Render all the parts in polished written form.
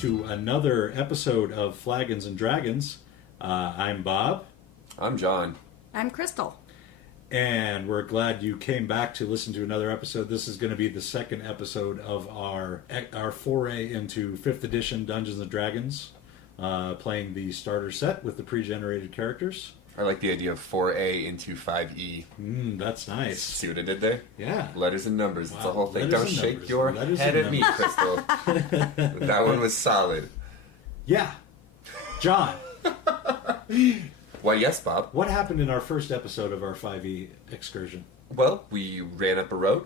to another episode of Flagons and Dragons. I'm Bob. I'm John. I'm Crystal. And we're glad you came back to listen to another episode. This is going to be the second episode of our foray into 5th edition Dungeons and Dragons, playing the starter set with the pre-generated characters. I like the idea of 4A into 5E. That's nice. See what I did there? Yeah. Letters and numbers. Wow. It's the whole thing. Letters Don't shake numbers. your Letters head at me, Crystal. That one was solid. Yeah. John. Well, yes, Bob. What happened in our first episode of our 5E excursion? Well, we ran up a road.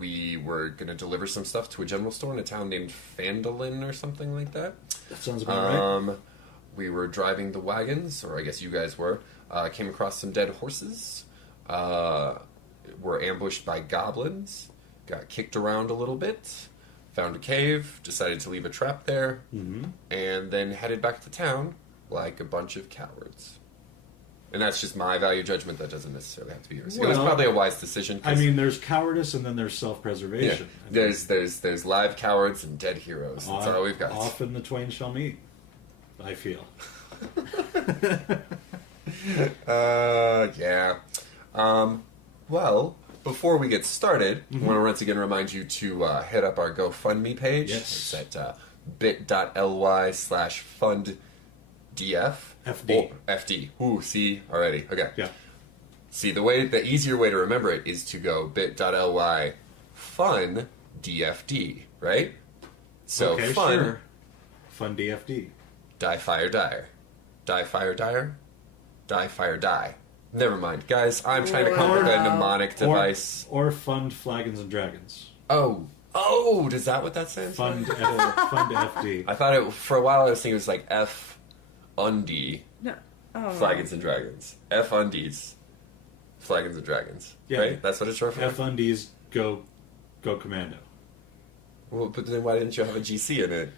We were going to deliver some stuff to a general store in a town named Phandalin or something like that. That sounds about right. We were driving the wagons, or I guess you guys were. Came across some dead horses. Were ambushed by goblins. Got kicked around a little bit. Found a cave. Decided to leave a trap there. Mm-hmm. And then headed back to town like a bunch of cowards. And that's just my value judgment. That doesn't necessarily have to be yours. Well, it was probably a wise decision. I mean, there's cowardice and then there's self-preservation. Yeah. There's live cowards and dead heroes. That's all we've got. Often the twain shall meet, I feel. Yeah. Well, before we get started, I want to once again remind you to hit up our GoFundMe page. Yes. It's at bit.ly/funddf. FD. FD. Ooh, see already. Okay. Yeah. See, the easier way to remember it is to go bit.ly fun DFD, right? So okay, fun. Sure. Fun DFD. Die, fire, dire. Die, fire, dire. Die, fire, die. Never mind. Guys, I'm trying to come up with a mnemonic device. Or Fund Flagons and Dragons. Oh, does that what that stands for? Fund FD. I thought for a while I was thinking it was like F Undie. No. Oh. Flagons and Dragons. F Undies. Flagons and Dragons. Yeah. Right? That's what it's short for? F Undies Go Commando. Well, but then why didn't you have a GC in it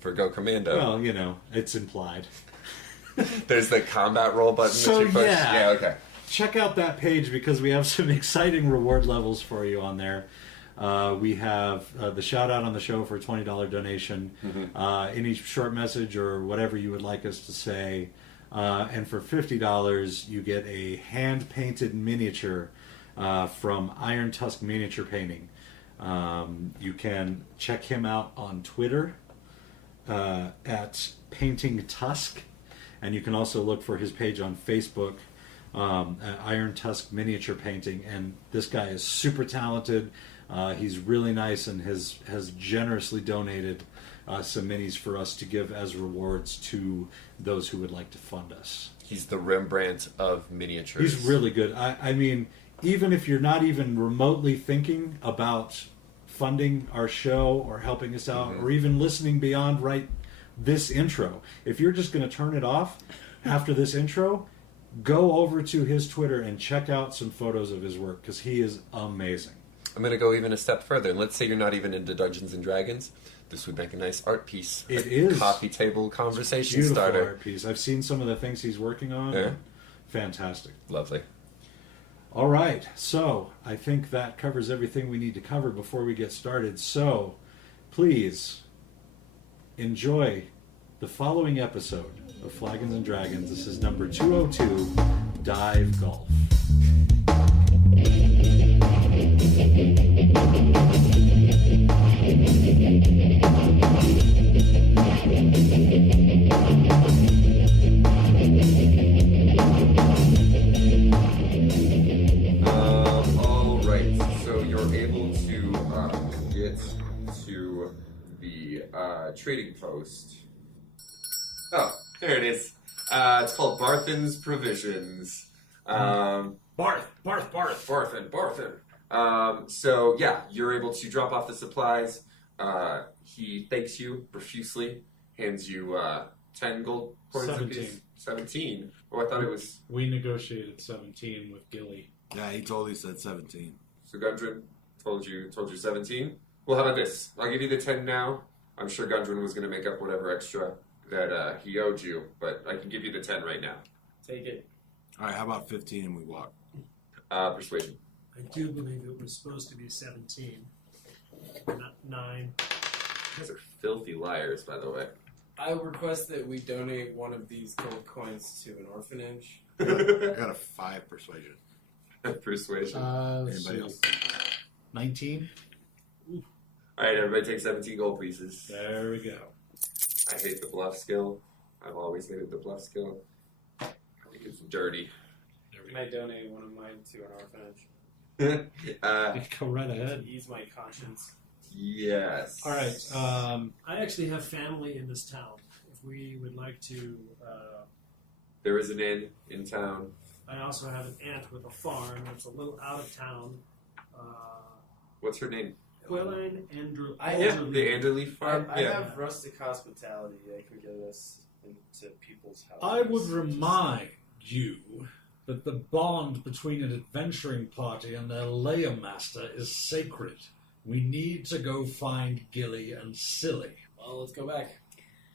for Go Commando? Well, it's implied. There's the combat roll button So, that you push. yeah. Yeah, okay. Check out that page because we have some exciting reward levels for you on there. We have the shout out on the show for a $20 donation, any short message or whatever you would like us to say. And for $50, you get a hand painted miniature from Iron Tusk Miniature Painting. You can check him out on Twitter at Painting Tusk. And you can also look for his page on Facebook, Iron Tusk Miniature Painting. And this guy is super talented. He's really nice and has generously donated some minis for us to give as rewards to those who would like to fund us. He's the Rembrandt of miniatures. He's really good. I mean, even if you're not even remotely thinking about funding our show or helping us out or even listening beyond this intro, if you're just going to turn it off after this intro, go over to his Twitter and check out some photos of his work because he is amazing. I'm going to go even a step further. And let's say you're not even into Dungeons and Dragons. This would make a nice art piece. It is. Coffee table conversation Beautiful starter. Art piece. I've seen some of the things he's working on. Yeah. Fantastic. Lovely. All right. So I think that covers everything we need to cover before we get started. So please enjoy the following episode of Flagons and Dragons. This is number 202, Dive Golf. All right. So you're able to get to the trading post. Oh, there it is. It's called Barthen's Provisions. Barthen. So, yeah, you're able to drop off the supplies. He thanks you profusely, hands you 10 gold coins. 17. 17. Oh, I thought it was... We negotiated 17 with Gilly. Yeah, he totally said 17. So Gundren told you 17? Well, how about this? I'll give you the 10 now. I'm sure Gundren was going to make up whatever extra that he owed you, but I can give you the 10 right now. Take it. All right, how about 15 and we walk? Persuasion. I do believe it was supposed to be 17, not 9. guys are filthy liars, by the way. I request that we donate one of these gold coins to an orphanage. I got a 5 persuasion. Persuasion. Anybody else? 19. Alright, everybody take 17 gold pieces. There we go. I hate the bluff skill. I've always hated the bluff skill. I think it's dirty. Can I donate one of mine to an orphanage? Go right ahead. To ease my conscience. Yes. All right. I actually have family in this town. If we would like to, There is an inn in town. I also have an aunt with a farm that's a little out of town. What's her name? Quillen Andrew. Yeah, the Anderleaf farm. I yeah. have rustic hospitality that can get us into people's houses. I would remind you that the bond between an adventuring party and their layer master is sacred. We need to go find Gilly and Silly. Well, let's go back.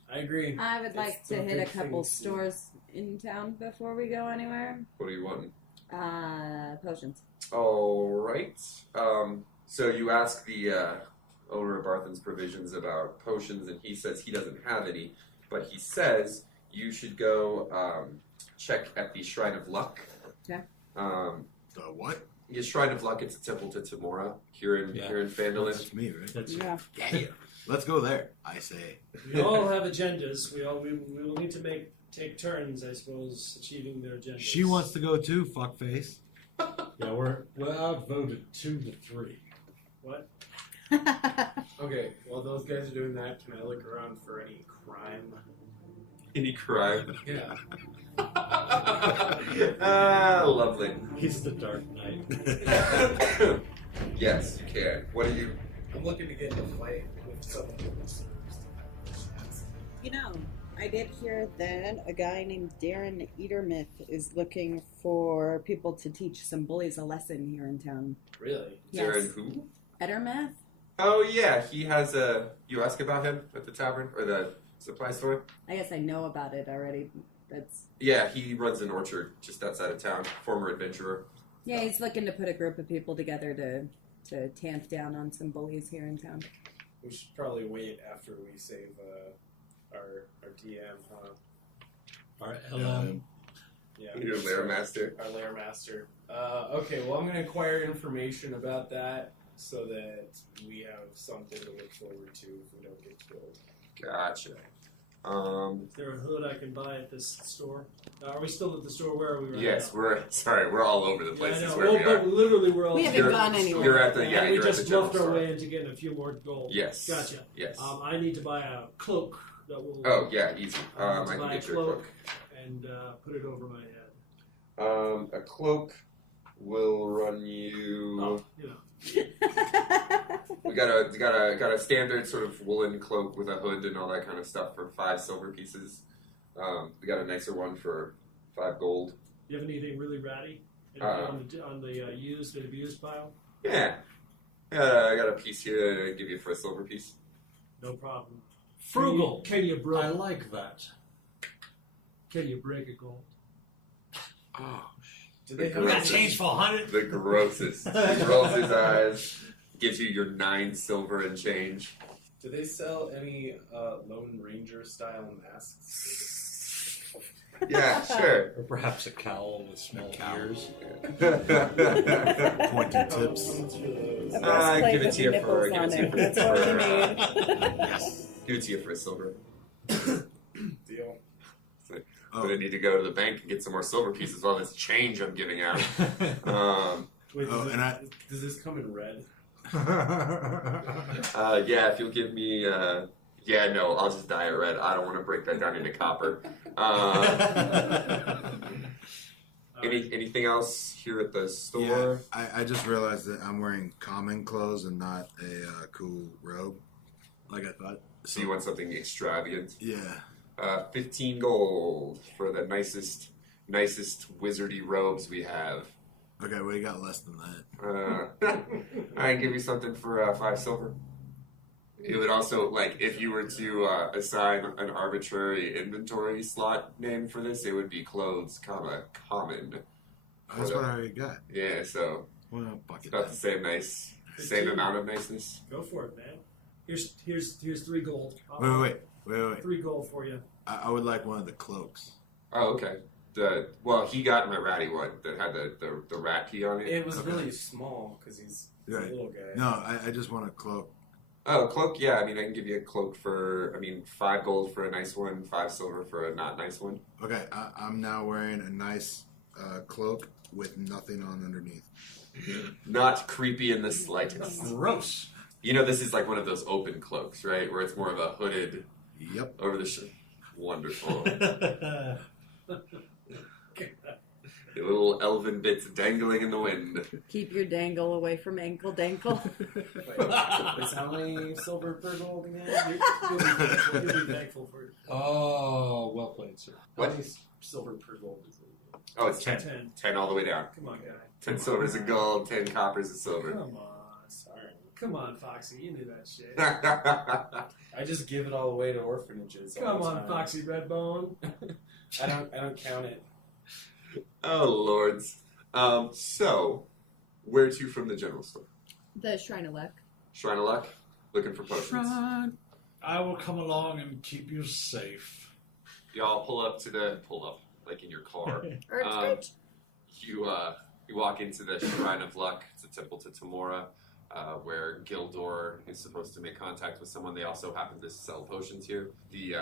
I agree. I would like It's to the hit a big couple thing. stores in town before we go anywhere. What are you wanting? Potions. All right. So you ask the owner of Arthen's Provisions about potions, and he says he doesn't have any, but he says you should go check at the Shrine of Luck. Okay. The what? The Shrine of Luck, it's a temple to Tamora here in Phandalin. That's me, right? That's Yeah. Yeah. Let's go there, I say. We all have agendas. We will need to take turns, I suppose, achieving their agendas. She wants to go too, fuckface. Yeah, we're outvoted 2-3. What? Okay, while those guys are doing that, can I look around for any crime? Any crime? Yeah. Lovely. He's the Dark Knight. Yes, you can. What are you? I'm looking to get in a fight with someone who deserves. You know, I did hear that a guy named Darren Eatermith is looking for people to teach some bullies a lesson here in town. Really? Darren Yes. who? Eatermith? Oh yeah, he has a. You ask about him at the tavern or the supply store? I guess I know about it already. That's Yeah, he runs an orchard just outside of town. Former adventurer. yeah. He's looking to put a group of people together to tamp down on some bullies here in town. We should probably wait after we save our DM, huh? Our LM. Yeah. Your lair master. Our lair master. Okay, well, I'm going to acquire information about that so that we have something to look forward to if we don't get killed. Gotcha. Is there a hood I can buy at this store? Are we still at the store? Where are we right Yes, now? we're all over the Yeah, place. I Is know. where Well, we but are. literally we're all. We haven't gone anywhere. You're at the And yeah. we You're at just the general bluffed our store. way into getting a few more gold. Yes. Gotcha. Yes. I need to buy a cloak that will. Oh yeah, easy. I I need to can buy a get your cloak cloak. and put it over my head. A cloak will run you. Oh, you know. We got a standard sort of woolen cloak with a hood and all that kind of stuff for 5 silver pieces. We got a nicer one for 5 gold. You have anything really ratty? Anything on the used and abused pile? Yeah. I got a piece here to give you for a silver piece. No problem. Frugal. Can you break? I like that. Can you break a gold? Oh, Do they have We got any- change for 100. the grossest. He rolls his eyes, gives you your 9 silver and change. Do they sell any Lone Ranger style masks? Yeah, sure. Or perhaps a cowl with small cowl. ears. Pointy tips. breastplate give it with to you for. nipples Give it on to you it. for. That's what we need. Yes. Give it to you for a silver. Deal. Oh, But I need to go to the bank and get some more silver pieces. All this change I'm giving out. Wait, Oh, does, and I- does this come in red? Yeah, if you'll give me. Yeah, no, I'll just dye it red. I don't want to break that down into copper. Anything else here at the yeah, store? I just realized that I'm wearing common clothes and not a cool robe, like I thought. So you want something extravagant? Yeah. 15 gold for the nicest wizardy robes we have. Okay, we got less than that. I give you something for 5 silver. It would also, like, if you were to assign an arbitrary inventory slot name for this, it would be clothes, comma, common. That's what I already got. Yeah, so Well, it's bucket about the that. same amount of niceness. Go for it, man. Here's 3 gold. Wait. 3 gold for you. I would like one of the cloaks. Oh, okay. He got my ratty one that had the rat key on it. It was Okay. really small because he's a Right. little guy. No, I just want a cloak. Oh, cloak, yeah. I mean, I can give you a cloak for, 5 gold for a nice one, 5 silver for a not nice one. Okay, I'm now wearing a nice cloak with nothing on underneath. Not creepy in the slightest. Gross. You know, this is like one of those open cloaks, right? Where it's more of a hooded Yep. over the Wonderful. The little elven bits dangling in the wind. Keep your dangle away from ankle dankle. Wait, how many silver per gold again? You'll be thankful for it. Oh, well played, sir. How What? many silver per gold is it? Oh, it's 10. 10. 10 all the way down. Come on, guy. 10 silvers of gold, 10 coppers of silver. Come on. Sorry. Come on, Foxy. You knew that shit. I just give it all away to orphanages. all Come the on, time. Foxy Redbone. I don't count it. Oh, lords. So, where to from the general store? The Shrine of Luck. Shrine of Luck? Looking for potions. I will come along and keep you safe. Y'all pull up, like in your car. Or You walk into the Shrine of Luck. It's a temple to Tamora, where Gildor is supposed to make contact with someone. They also happen to sell potions here. The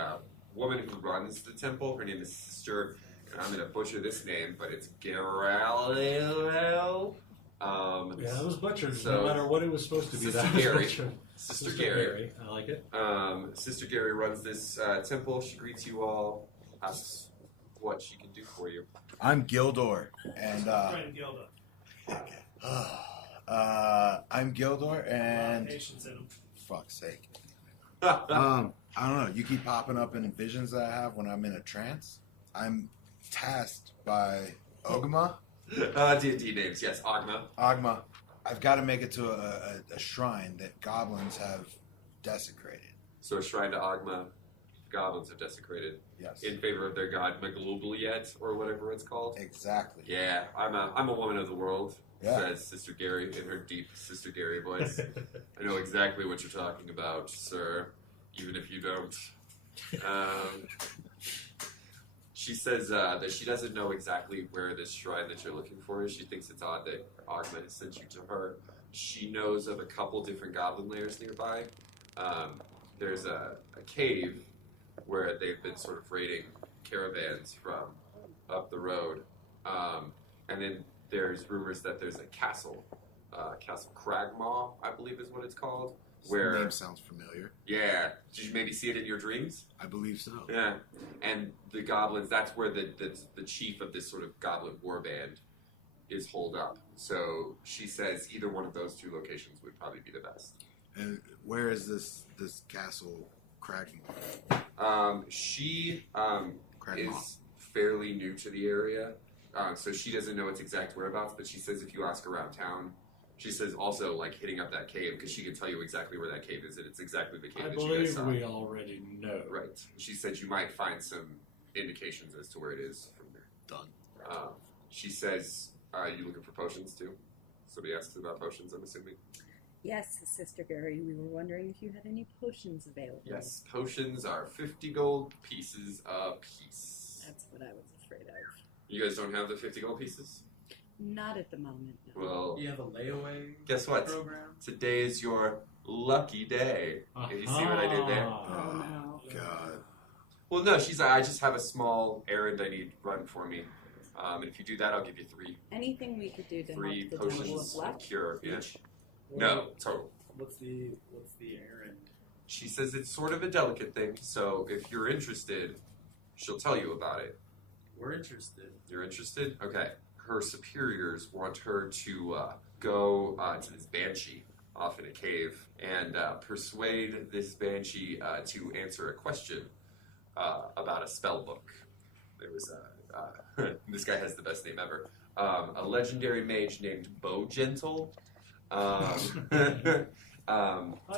woman who runs the temple, her name is Sister, and I'm going to butcher this name, but it's Geraldo. Yeah, that was butchered. So- no matter what it was supposed to be, Sister that was Gary. butchered. Sister Gary. I like it. Sister Gary runs this temple. She greets you all, asks what she can do for you. I'm Gildor, and Friend Gilda. I'm Gildor, and Patience in him. fuck's sake. I don't know. You keep popping up in visions that I have when I'm in a trance. I'm tasked by Ogma. D&D names, yes. Agma. Ogma. I've got to make it to a shrine that goblins have desecrated. So a shrine to Agma, goblins have desecrated Yes. in favor of their god Megalobliet, or whatever it's called. Exactly. Yeah, I'm a woman of the world, Yeah. says Sister Gary in her deep Sister Gary voice. I know exactly what you're talking about, sir, even if you don't. She says that she doesn't know exactly where this shrine that you're looking for is. She thinks it's odd that Agma has sent you to her. She knows of a couple different goblin lairs nearby. There's a cave where they've been sort of raiding caravans from up the road. And then there's rumors that there's a castle, Castle Cragmaw, I believe is what it's called. The Where, name sounds familiar. yeah, did you maybe see it in your dreams? I believe so. Yeah, and the goblins, that's where the chief of this sort of goblin warband is holed up. So she says either one of those two locations would probably be the best. And where is this castle cracking? She Cragmaw. is fairly new to the area, so she doesn't know its exact whereabouts, but she says if you ask around town, she says also like hitting up that cave, because she can tell you exactly where that cave is, and it's exactly the cave I that you guys believe saw. we already know. Right. She said you might find some indications as to where it is from there. Done. She says, you looking for potions too? Somebody asks about potions, I'm assuming. Yes, Sister Gary. We were wondering if you had any potions available. Yes, potions are 50 gold pieces a piece. That's what I was afraid of. You guys don't have the 50 gold pieces? Not at the moment. No. Well, You have a layaway guess what? program? Today is your lucky day. You see what I did there? Oh no. God. Well, no, she's like, I just have a small errand I need run for me. And if you do that, I'll give you Anything we could do to three help the Temple of potions of Luck? cure. Yeah. Each? No, total. What's the errand? She says it's sort of a delicate thing, so if you're interested, she'll tell you about it. We're interested. You're interested? Okay. Her superiors want her to go to this banshee off in a cave and persuade this banshee to answer a question about a spell book. There was this guy has the best name ever. A legendary mage named Bowgentle. Oh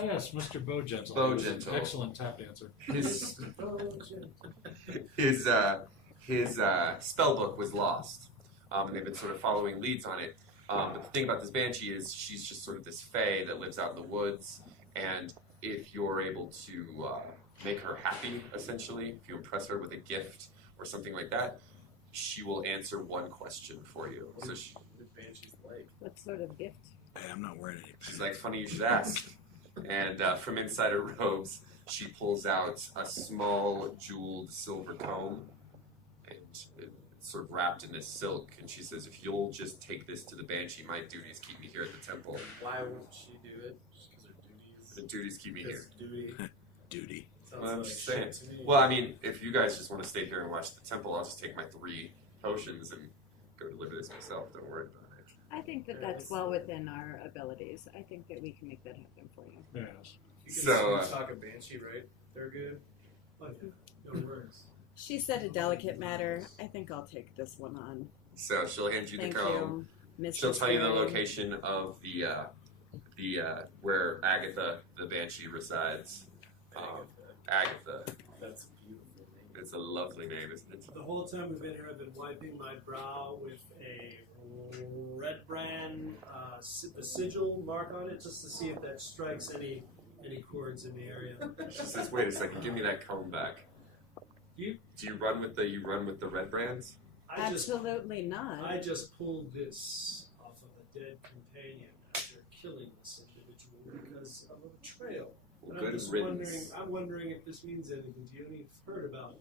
yes, Mr. Bowgentle. Bowgentle. Excellent tap dancer. His spell book was lost, and they've been sort of following leads on it. But the thing about this banshee is she's just sort of this fae that lives out in the woods, and if you're able to make her happy, essentially, if you impress her with a gift or something like that, she will answer one question for you. So she, The Banshee's like. What sort of gift? Hey, I'm not wearing any. she's like, funny you should ask. And from inside her robes, she pulls out a small jeweled silver comb, and it's sort of wrapped in this silk. And she says, if you'll just take this to the Banshee, my duties keep me here at the temple. Why won't she do it? Just because her duties. The duties keep me here. Duty. Duty. Sounds Well, I'm like just shit saying. to me. Well, I mean, if you guys just want to stay here and watch the temple, I'll just take my 3 potions and go deliver this myself. Don't worry about it. I think that that's well within our abilities. I think that we can make that happen for you. Yeah. You can So, talk a Banshee, right? They're good. No worries. She said a delicate matter. I think I'll take this one on. So she'll hand you Thank the comb. you, Mr. She'll tell you the Spaulding. location of the where Agatha the Banshee resides. Agatha. That's a beautiful name. It's a lovely name, isn't it? The whole time we've been here, I've been wiping my brow with a red brand, the sigil mark on it, just to see if that strikes any chords in the area. She says, "Wait a second, give me that comb back." You- Do you run with the red brands? Absolutely not. I just pulled this off of a dead companion after killing this individual because of a betrayal. Well, And good I'm just riddance. wondering if this means anything to you. And you've heard about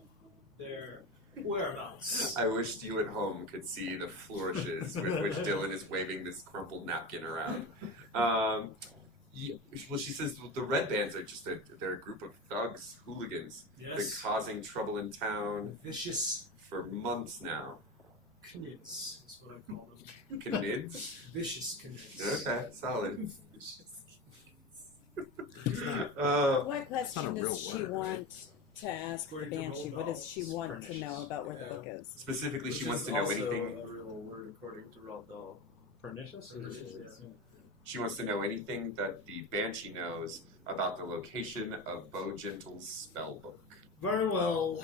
their whereabouts. I wished you at home could see the flourishes with which Dylan is waving this crumpled napkin around. Yeah, well, she says the red bands are just they're a group of thugs, hooligans, been Yes. causing trouble in town Vicious for months now. knids is what I call them. Knids? Vicious knids. Okay, solid. What question not a real does she word, want to ask the According to Banshee? Roald What does she Dahl's want to pernicious. know about what the Yeah. book is? Specifically, she Which wants is to know also anything. a real word according to Roald Dahl. Pernicious? Pernicious, She wants to know anything that the Banshee knows about the location of Bo Gentle's spell book. Very well.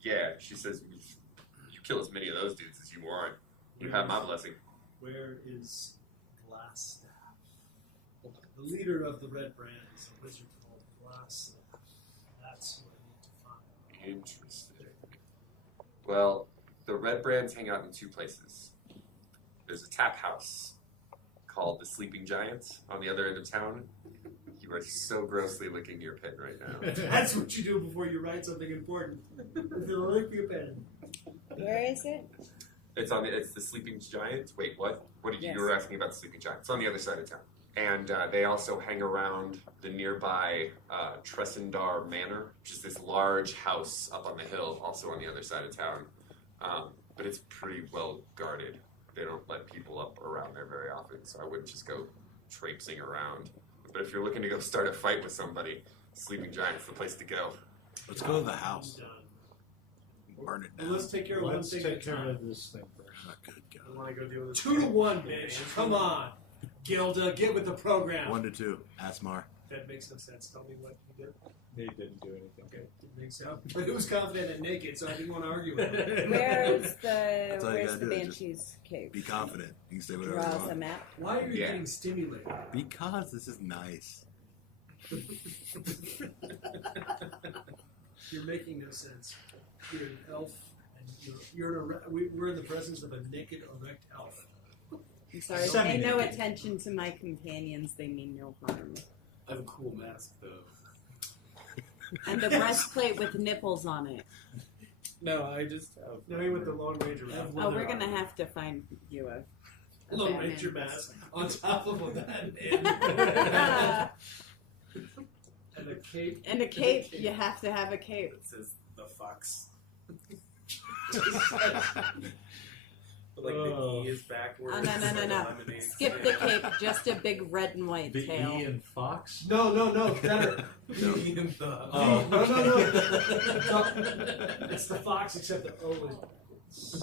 Yeah, she says, you kill as many of those dudes as you want. You have my blessing. Where is Glassstaff? The leader of the Red Brand is a wizard called Glassstaff. That's what I need to find. Interesting. Well, the Red Brands hang out in 2 places. There's a tap house called the Sleeping Giant on the other end of town. You are so grossly licking your pen right now. That's what you do before you write something important. You lick your pen. Where is it? It's the Sleeping Giant. Wait, what? What did you? Yes. You were asking about the Sleeping Giant. It's on the other side of town. And they also hang around the nearby Tressendar Manor, which is this large house up on the hill, also on the other side of town. But it's pretty well guarded. They don't let people up around there very often, so I wouldn't just go traipsing around. But if you're looking to go start a fight with somebody, Sleeping Giant's the place to go. Let's go to the house. Done. Burn it Well, down. let's take care of one Let's thing take at a care time. of this thing first. Oh, good I God. want to go deal with 2 to 1, bitch. Come on. Gilda, get with the program. 1 to 2. Asmar. That makes no sense. Tell me what you did. They didn't do anything. Okay, it makes sense. But it was confident and naked, so I didn't want to argue with it. Where's all you where's gotta the do is just Banshee's cave? Be confident. You can say whatever Draw you us a want. map. Why are you Yeah. getting stimulated? Because this is nice. You're making no sense. You're an elf, and we're in the presence of a naked, erect elf. I'm sorry. Pay Semi-naked. no attention to my companions. They mean no harm. I have a cool mask, though. And a breastplate with nipples on it. No, I just have. Now you're with the Lone Ranger mask. Oh, we're gonna have to find you a Lone Batman Ranger mask on top of a Batman. And a cape. and a cape. You have to have a cape. It says the fox. But like Oh. the E is backwards. Oh, no. like a lemonade Skip the stand. cape. Just a big red and white The tail. E in Fox? No, better. The E and the. Oh. No. It's the fox, except the O is.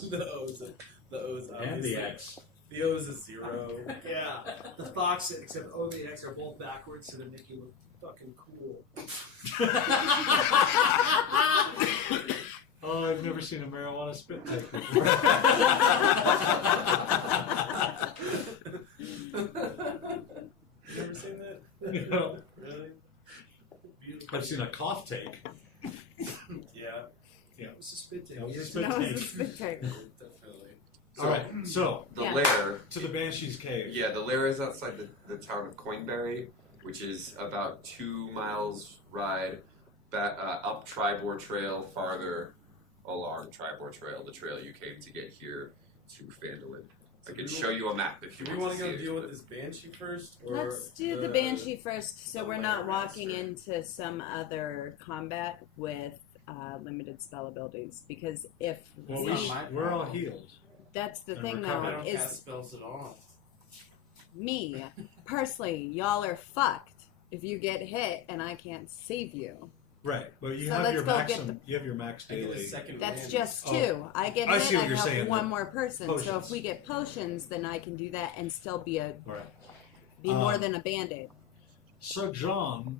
The O's. The O's. And obviously. the X. The O is a 0. Yeah. The fox, except O and the X are both backwards, so they make you look fucking cool. Oh, I've never seen a marijuana spit take before. You ever seen that? a cough take. Yeah. Yeah. It was a spit take. That was a spit No, take. it's a spit take. Definitely. All right, so The Yeah. lair. to the Banshee's Cave. Yeah, the lair is outside the town of Coinberry, which is about 2 miles ride back, up Tribor Trail, farther along Tribor Trail, the trail you came to get here to Phandalin. I can show you a map if you Do we want want to to see go it, deal but- with this banshee first? Or Let's do the Banshee first, so we're not walking into some other combat with limited spell abilities. Because if Well, we- we're all healed. that's the And thing, we're though, covered. I don't is cast spells at all. me personally, y'all are fucked if you get hit and I can't save you. Right, but you So have let's your go maximum. get You have your max I get a daily. second That's wind. just Oh. 2. I get I hit, see what I you're have saying, one the more person. So potions. if we get potions, then I can do that and still be All right. more than a band-aid. Sir John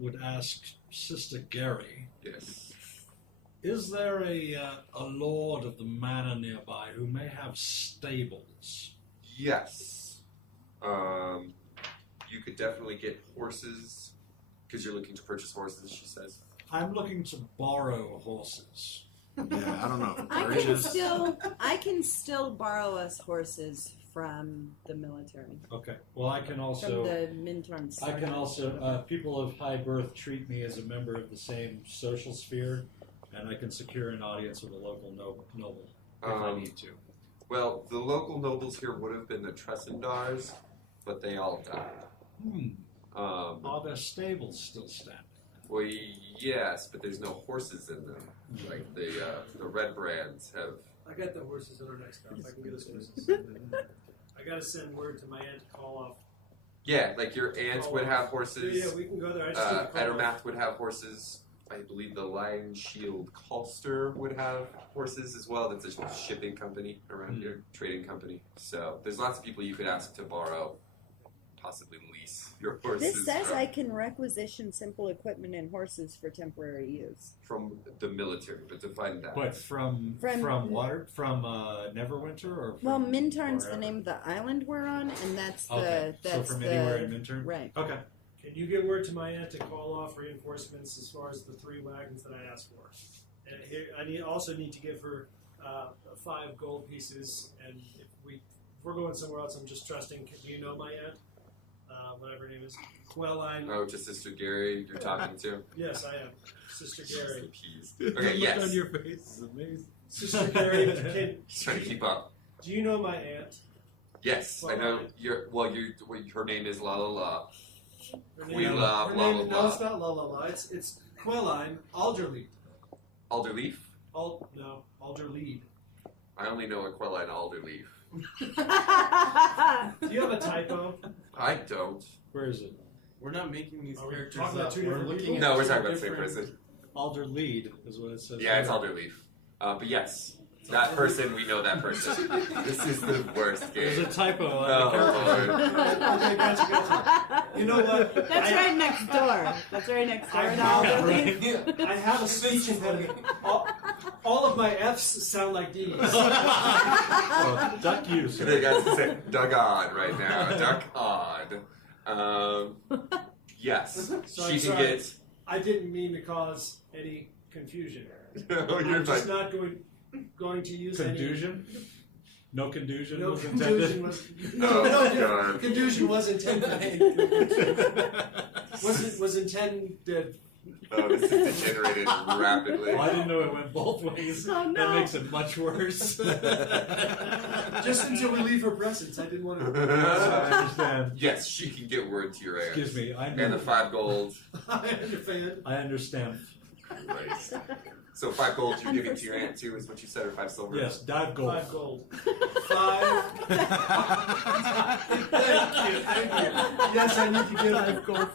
would ask Sister Gary, Yes. is there a lord of the manor nearby who may have stables? Yes. You could definitely get horses, because you're looking to purchase horses, she says. I'm looking to borrow horses. Yeah, I don't know. I can still borrow us horses from the military, Okay. Well, I can from also. the Mintorns. I can also. People of high birth treat me as a member of the same social sphere, and I can secure an audience with a local noble if I need to. Well, the local nobles here would have been the Tressendars, but they all died. Are there stables still standing? Well, yes, but there's no horses in them. Like the red brands have. I got the horses in our next stop. I can get us horses. I gotta send word to my aunt to call off. Yeah, like your aunt would have horses. Yeah, we can go there. I just need to call off. Edermath would have horses. I believe the Lion Shield Colster would have horses as well. That's a shipping company around here, trading company. So there's lots of people you could ask to borrow, possibly lease your horses. This says from, I can requisition simple equipment and horses for temporary use. from the military, but to find that. But from Neverwinter or from Well, Mintarn's the wherever? name of the island we're on, and that's the Okay, that's so from the anywhere in Minturn. right. Okay. Can you get word to my aunt to call off reinforcements as far as the 3 wagons that I asked for? And here, I also need to give her 5 gold pieces. And if we're going somewhere else, I'm just trusting. Do you know my aunt? Whatever her name is, Quelline. Oh, to Sister Gary you're talking to? Yes, I am. Sister Gary. Appeased. Okay, The yes. look on your face is amazing. Sister Gary, Just trying to keep up. do you know my aunt? Yes, I know. Her name is La La La. Her We name- love her La name- La No, La. it's not La La La. It's Quelline Alderlead. Alderleaf? Alderlead. I only know a Quelline Alderleaf. Do you have a typo? I don't. Where is it? We're not making these Are we characters talking about up. 2 We're different looking people? at No, we're two talking about the same different- person. Alder Lead is what it says. Yeah, it's here. Alderleaf. But yes, that person, we know that person. This is the worst There's game. a typo. Oh, Careful. Okay, gotcha. You know what? That's right next door. That's right next door. I to have- Alderleaf. I have a speech impediment. All of my F's sound like D's. Oh, duck you, They sir. got to say Doug on right now. Duck on. Yes, So she I'm can sorry. get. I didn't mean to cause any confusion. Oh, I'm you're just fine. not going to use Confusion? No confusion any. No was confusion intended? was. Oh, No, God. confusion was intended. Was intended. Oh, this is degenerated rapidly. Well, I didn't know it went both ways. Oh, no. That makes it much worse. Just until we leave her presence, I didn't want I to. understand. Yes, she can get word to your aunt. Excuse me. I And the 5 gold. I understand. I understand. Right. So 5 gold you're giving to your aunt too, is what you said, or 5 silver? Yes, dive gold. 5 gold. 5. Thank you. Yes, I need to give 5 gold.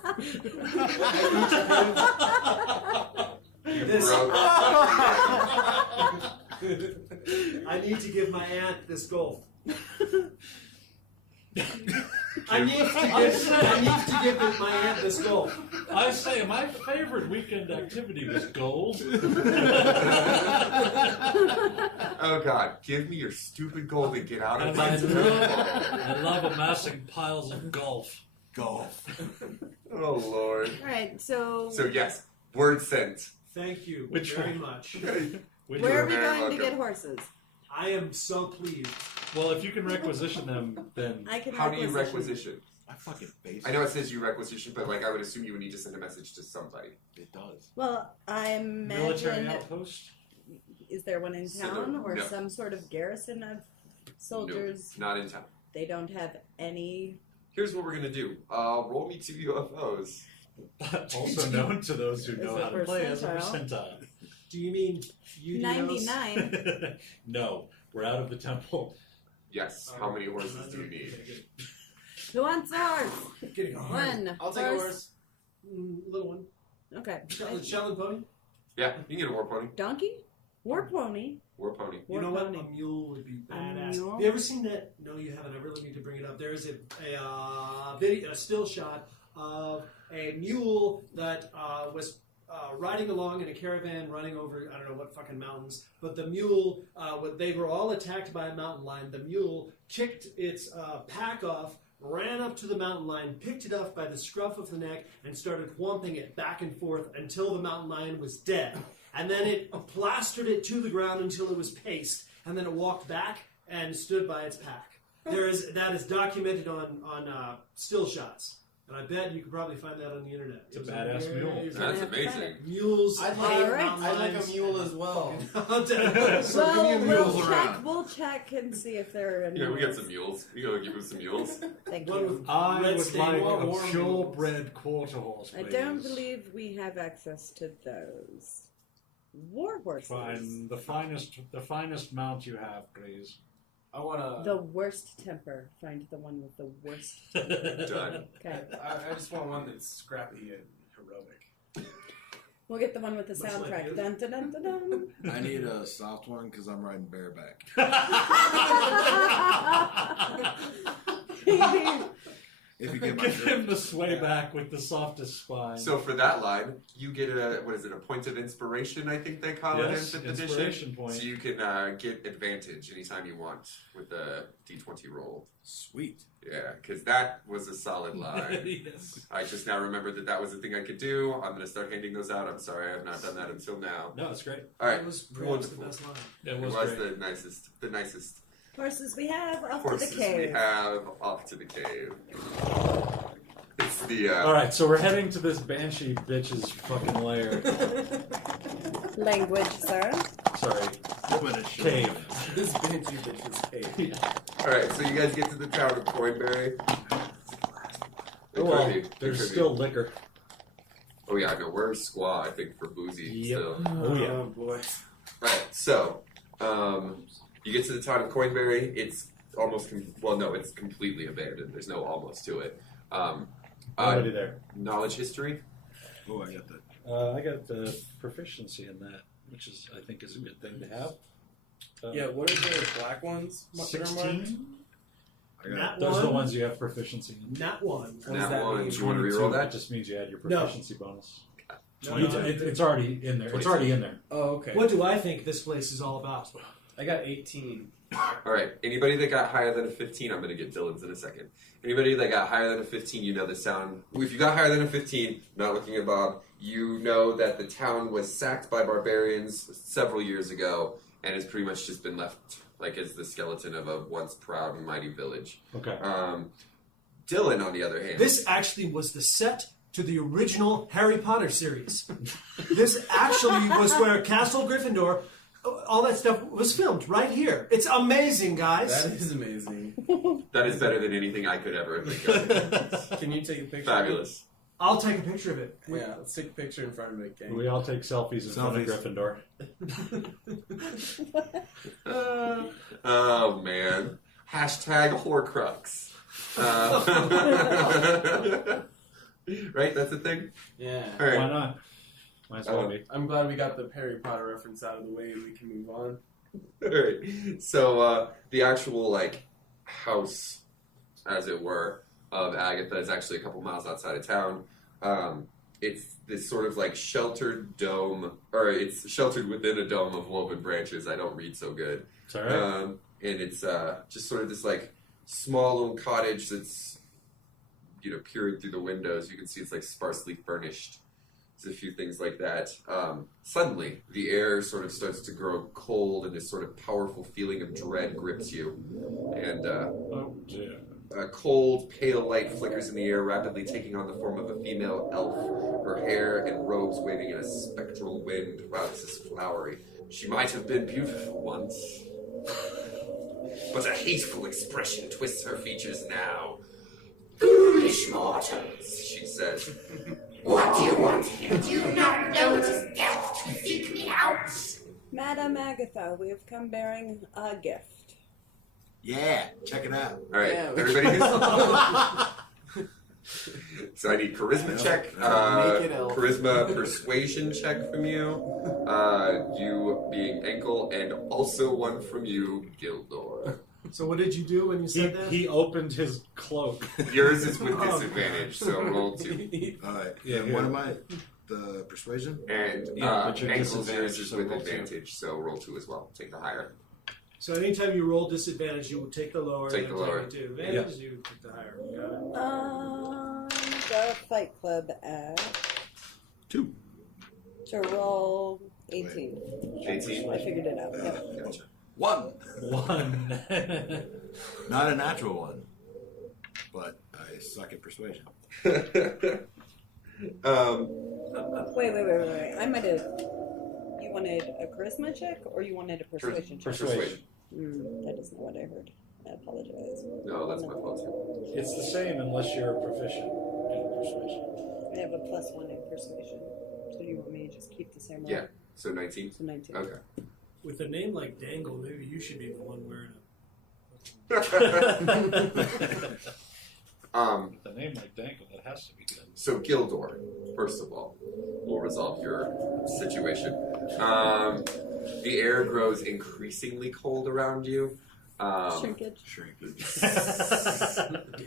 You This- broke. I need to give my aunt this gold. I need to give my aunt this gold. I say my favorite weekend activity was gold. Oh God, give me your stupid gold and get out of And my I love amassing piles of golf. Golf. Oh Lord. All right, so So yes, Word sent. Thank you Which very one? much. Which Where are one? we very going to welcome. get horses? I am so pleased. Well, if you can requisition them, then I can How do you requisition. requisition? My fucking face. I know it says you requisition, but like I would assume you would need to send a message to somebody. It does. Well, I military imagine. outpost. Is there one in So town there- or no. some sort of garrison of soldiers? No, not in town. They don't have any. Here's what we're gonna do. Roll me 2 UFOs. Also known to those who As know a how to play as a percentile. percentile. Do you mean you 99. No, we're out of the temple. Yes. How many horses do you need? Who wants a horse? Getting a horse. One. I'll take a horse. Little one. Okay. Shetland pony. Yeah, you can get a war pony. Donkey? War pony? War pony. You know War what? pony. A mule would be badass. mule? Have you ever seen that? No, you haven't. I really need to bring it up. There is a still shot of a mule that was riding along in a caravan, running over I don't know what fucking mountains. But the mule, they were all attacked by a mountain lion. The mule kicked its pack off, ran up to the mountain lion, picked it up by the scruff of the neck, and started whumping it back and forth until the mountain lion was dead. And then it plastered it to the ground until it was paste, and then it walked back and stood by its pack. That is documented on still shots, and I bet you could probably find that on the internet. It's a badass mule. That's amazing. Mules. I'd All like, right. I'd like a mule as well. So give me a Well, mule. we'll check and see if there are any. Yeah, we got some mules. We gotta give him some mules. Thank One you. with I red would stain like or a warm purebred quarter horse, I please. don't believe we have access to those. War horses. Fine, the finest mount you have, please. I want The worst temper. Find the one with the worst. Done. Okay. I just want one that's scrappy and heroic. We'll get the one with the Much like soundtrack. you. Dun, dun, dun, dun, I need a soft one because I'm riding bareback. dun. If you get my Give him drift. the sway back with the softest spine. So for that line, you get a point of inspiration, I think they call it in yes, 5th edition. inspiration point. So you can get advantage anytime you want with the D20 roll. Sweet. Yeah, because that was a solid line. Yes. I just now remembered that was a thing I could do. I'm going to start handing those out. I'm sorry I have not done that until now. No, it's great. All right, It was perhaps the wonderful. best line. It It was, was great. the nicest Horses we have off horses to the cave. we have off to the cave. It's the All right, so we're heading to this banshee bitch's fucking lair. Language, sir. Sorry, Open it, shit. cave. This banshee bitch is cave. all right. So you guys get to the town of Coinberry. It Well, could be. It there's could be. still liquor. Oh yeah, no, we're squaw. I think for boozy Yep. still. Oh yeah. Oh boy. Right. So, you get to the town of Coinberry. It's almost it's completely abandoned. There's no almost to it. Nobody there. Knowledge history. Oh, I got that. I got proficiency in that, which is I think is a good thing to have. Yeah, what are the black ones? That are marked? 16. I got Nat Those are the one. ones you have proficiency in. Nat one. What does Nat that one. mean? Do you want to 22, reroll That that? just means you add your No. proficiency bonus. No, You- no, it's already in there. It's 22. already in there. Oh, okay. What do I think this place is all about? I got 18. All right. Anybody that got higher than a 15, I'm going to get Dylan's in a second. Anybody that got higher than a 15, you know the sound. If you got higher than a 15, not looking at Bob, you know that the town was sacked by barbarians several years ago and has pretty much just been left like as the skeleton of a once proud and mighty village. Okay. Dylan, on the other hand, This actually was the set to the original Harry Potter series. This actually was where Castle Gryffindor, all that stuff was filmed right here. It's amazing, guys. That is amazing. that is better than anything I could ever think of. Can you take a picture? Fabulous. I'll take a picture of it. Yeah, let's take a picture in front of it, gang. We all take selfies in front of Selfies. Gryffindor. Oh man. Hashtag Horcrux. Right, that's a thing? Yeah. All right. Why not? Might as well be. I'm glad we got the Harry Potter reference out of the way and we can move on. Alright, so the actual like house, as it were, of Agatha is actually a couple miles outside of town. It's this sort of like sheltered dome, or it's sheltered within a dome of woven branches. I don't read so good. It's all right. And it's just sort of this like small little cottage that's peering through the windows. You can see it's like sparsely furnished. There's a few things like that. Suddenly, the air sort of starts to grow cold, and this sort of powerful feeling of dread grips you. And Oh dear. a cold, pale light flickers in the air, rapidly taking on the form of a female elf, her hair and robes waving in a spectral wind. Wow, this is flowery. She might have been beautiful once, but a hateful expression twists her features now. Foolish mortals, She says, what do you want here? Do you not know it is death to seek me out? Madam Agatha, we have come bearing a gift. Yeah, check it out. all right, Yeah. everybody. So I need charisma check, Naked elf. charisma persuasion check from you, you being Ankle, and also one from you, Gildor. So what did you do when you He, said that? he opened his cloak. Yours is with Oh, disadvantage, so roll 2. All right. Yeah, And yeah. what am I? The persuasion? And Yeah, but your Ankle's disadvantage, yours is so with roll 2. advantage, so roll 2 as well. Take the higher. So anytime you roll disadvantage, you will take the lower. Take and the lower. anytime you do advantage, you take the higher. Got it. The Fight Club at 2. to roll 18. 18. I figured it out. Yep. Gotcha. 1. One. Not a natural one, but I suck at persuasion. Wait. I might have. You wanted a charisma check or you wanted a persuasion check? Persuasion. That isn't what I heard. I apologize. No, that's my fault too. It's the same unless you're proficient in persuasion. I have a +1 in persuasion. So do you want me to just keep the same roll? Yeah. So 19? So 19. Okay. With a name like Dangle, maybe you should be the one wearing With a name like Dankle, that has to be good. So Gildor, first of all, will resolve your situation. The air grows increasingly cold around you. Shrinkage.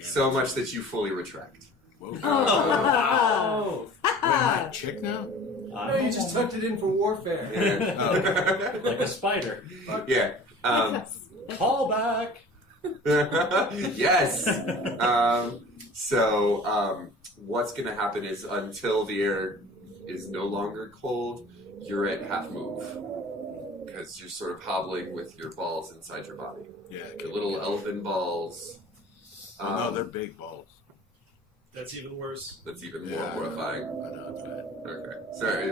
So much that you fully retract. Whoa. Oh! Wait, am I a chick now? No, you just tucked it in for warfare. Yeah. Like a spider. Yeah. Call back. Yes. What's going to happen is until the air is no longer cold, you're at half move. Because you're sort of hobbling with your balls inside your body. Yeah. Your little elven balls. No, they're big balls. That's even worse. That's even more Yeah. horrifying. I know, it's bad. Okay. Sorry,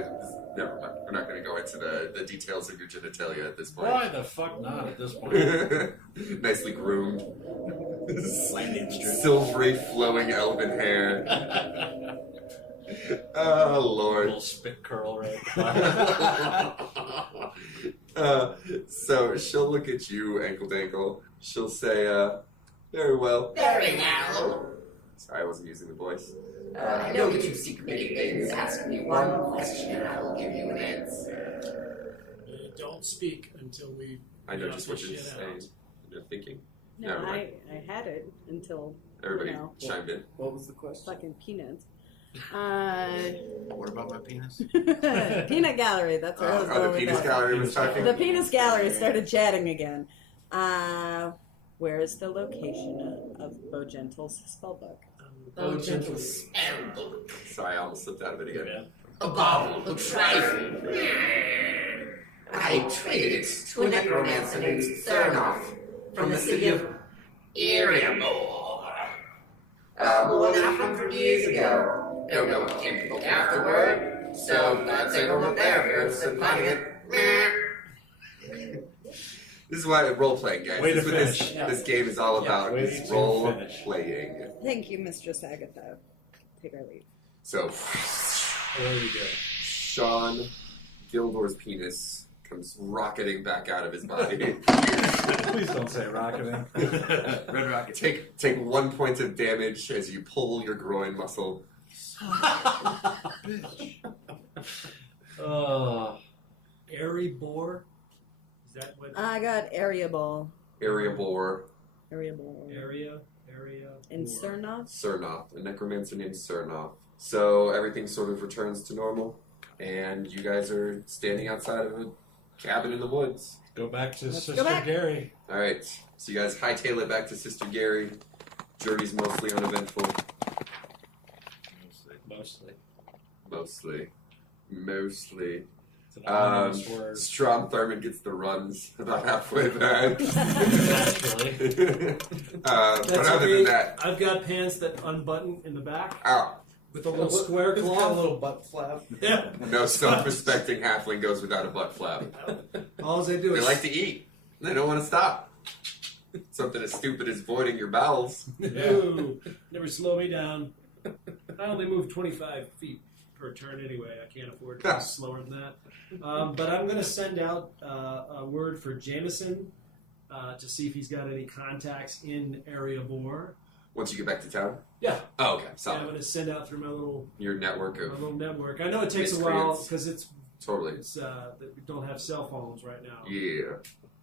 never mind. We're not going to go into the details of your genitalia at this point. Why the fuck not at this point? Nicely groomed. Landing strip. Silvery flowing elven hair. Oh, Lord. Little spit curl right. So she'll look at you, Ankle Dankle. She'll say, very well. Very well. Sorry, I wasn't using the voice. I know that you seek many things. Ask me one question and I will give you an answer. Don't speak until we. I know knock just what this you're shit saying. out. You're thinking. No, Never mind. I had it until Everybody No. chimed in. What was the question? fucking peanuts. What about my penis? Peanut gallery. That's where I was going The with penis that. gallery was talking. The penis gallery started chatting again. Where is the location of Bojentle's spellbook? Oh, gentle. Spellbook. Sorry, I almost slipped out of it again. A bauble, a trifle. I traded it to a necromancer named Cernoff from the city of Iriamore. More than 100 years ago. Don't know what came to look afterward, so I'd say no look there if you're finding it. This is why role-playing, guys. Way to This is what this, finish. this game is all about. way is to role-playing. Thank you, Mistress Agatha. Take our leave. So, There we go. Sean Gildor's penis comes rocketing back out of his body. Please don't say rocketing. Red Rocket. Take 1 point of damage as you pull your groin muscle. Bitch. Airy bore. Is that what I got area ball. Area bore. Area ball. area? And bore. Cernoff? Cernoff, a necromancer named Cernoff. So everything sort of returns to normal, and you guys are standing outside of a cabin in the woods. Go back to Let's Sister go back. Gary. All right, so you guys hightail it back to Sister Gary. Journey's mostly uneventful. Mostly. Mostly. Mostly. It's an almost word. Strom Thurmond gets the runs about halfway back. Naturally. But That's other okay. than that, I've got pants that unbutton in the back ow. with a little square It's got a cloth. little butt flap. Yeah. No self-respecting halfling goes without a butt flap. All they do They is like to eat. They don't want to stop. Something as stupid as voiding your bowels. No, never slow me down. I only move 25 feet per turn anyway. I can't afford to go slower than that. But I'm going to send out a word for Jameson to see if he's got any contacts in Area Bore. Once you get back to town? Yeah. Oh, okay. Yeah, I'm Solid. going to send out through my little Your network. I know it takes a while Miscreants. because it's Totally. that we don't have cell phones right now. Yeah.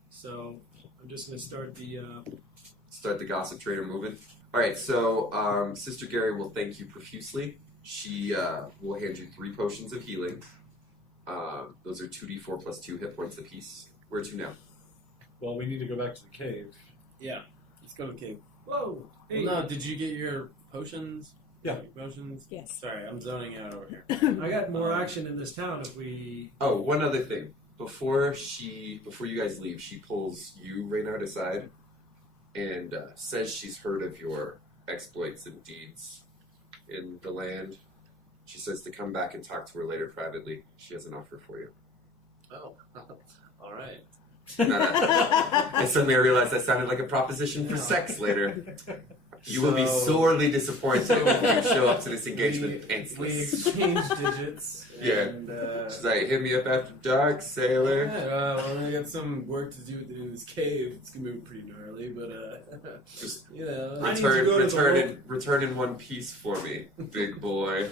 So I'm just going to start the. Start the gossip trader moving. All right, so Sister Gary will thank you profusely. She will hand you 3 potions of healing. Those are 2d4 plus 2 hit points apiece. Where to now? Well, we need to go back to the cave. Yeah. Let's go to cave. Whoa! Hey, Well, no, did you get your potions? Yeah. Potions? Yes. Sorry, I'm zoning out over here. I got more action in this town if we. Oh, one other thing. Before you guys leave, she pulls you, Reynard, aside and says she's heard of your exploits and deeds in the land. She says to come back and talk to her later privately. She has an offer for you. Oh, all right. And suddenly I realized that sounded like a proposition for sex later. You will be So- sorely disappointed if you show up to this engagement We pantsless. exchange digits. Yeah. And, She's like, hit me up after dark, sailor. well, I got some work to do in this cave. It's gonna be pretty gnarly, but Just you know. I need to go to the return in one piece for me, big boy.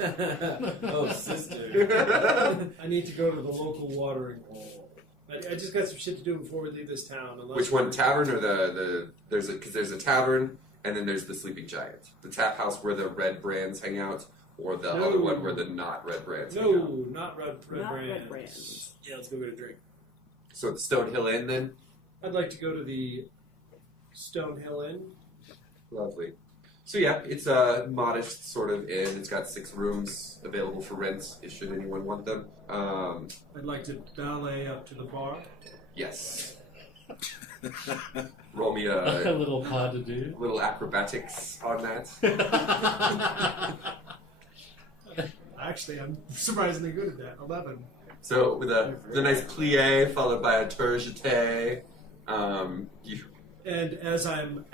Oh, sister. I need to go to the local watering hole. I just got some shit to do before we leave this town. Unless Which one, tavern or there's a tavern and then there's the Sleeping Giant, the tap house where the red brands hang out, or the No. other one where the not red brands hang out. No, not red Not brands. red brands. Yeah, let's go get a drink. So at the Stonehill Inn then. I'd like to go to the Stonehill Inn. Lovely. So yeah, it's a modest sort of inn. It's got 6 rooms available for rent, should anyone want them. I'd like to ballet up to the bar. Yes. Roll me A a little pod to do. little acrobatics on that. Actually, I'm surprisingly good at that. 11. So with a nice plie followed by a tour jeté. You And as I'm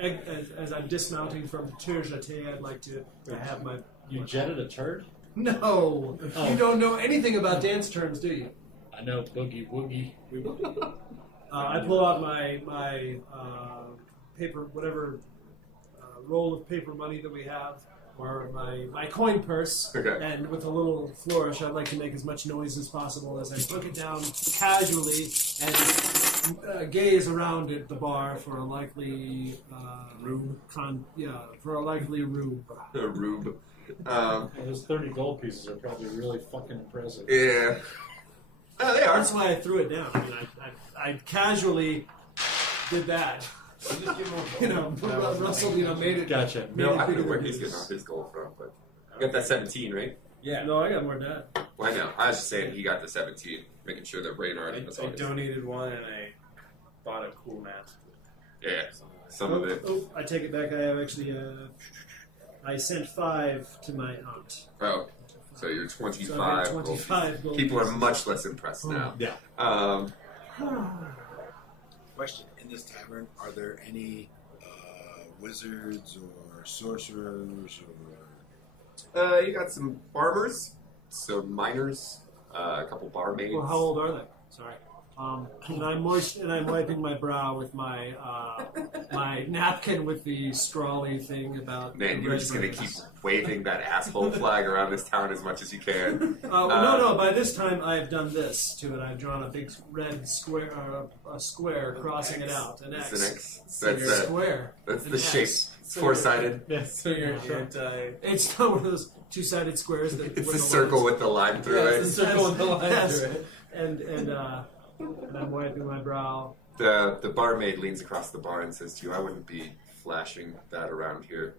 dismounting from Turjate, I'd like to have my. You jetted a turd? No, Oh. you don't know anything about dance terms, do you? I know boogie woogie. I pull out my paper, whatever roll of paper money that we have, or my coin purse, Okay. and with a little flourish, I'd like to make as much noise as possible as I put it down casually and gaze around at the bar for a likely rube. For a likely rube. a rube. Well, those 30 gold pieces are probably really fucking impressive. Yeah. Oh, they are. That's why I threw it down. I mean, I casually did that. You know, Russell, made it. Gotcha. No, made it I don't know bigger where than he's it getting is. off his gold from, but you got that 17, right? Yeah. No, I got more than that. Well, I know. I was just saying he got the 17, making sure that Reynard was I on his. donated one and I bought a cool mask. Yeah, some of it. Oh, I take it back. I have actually. I sent 5 to my aunt. Oh, so you're So I 25. got 25 gold People are pieces. much less impressed now. Yeah. Question: in this tavern, are there any wizards or sorcerers or? You got some farmers, some miners, a couple barmaids. Well, how old are they? Sorry. And I'm wiping my brow with my my napkin with the scrawly thing about. Man, the you're red just gonna keep brands. waving that asshole flag around this town as much as you can. No. By this time, I've done this to it. I've drawn a big red square, a square, crossing it out, an It's X. an X. So you're That's square. That's an the X. shape. It's So four-sided. So you're Yeah. anti. It's not one of those two-sided squares that. It's with a the circle lines. with the line through Yeah, it. it's a circle with the line Yes. through it. And I'm wiping my brow. The barmaid leans across the bar and says to you, "I wouldn't be flashing that around here."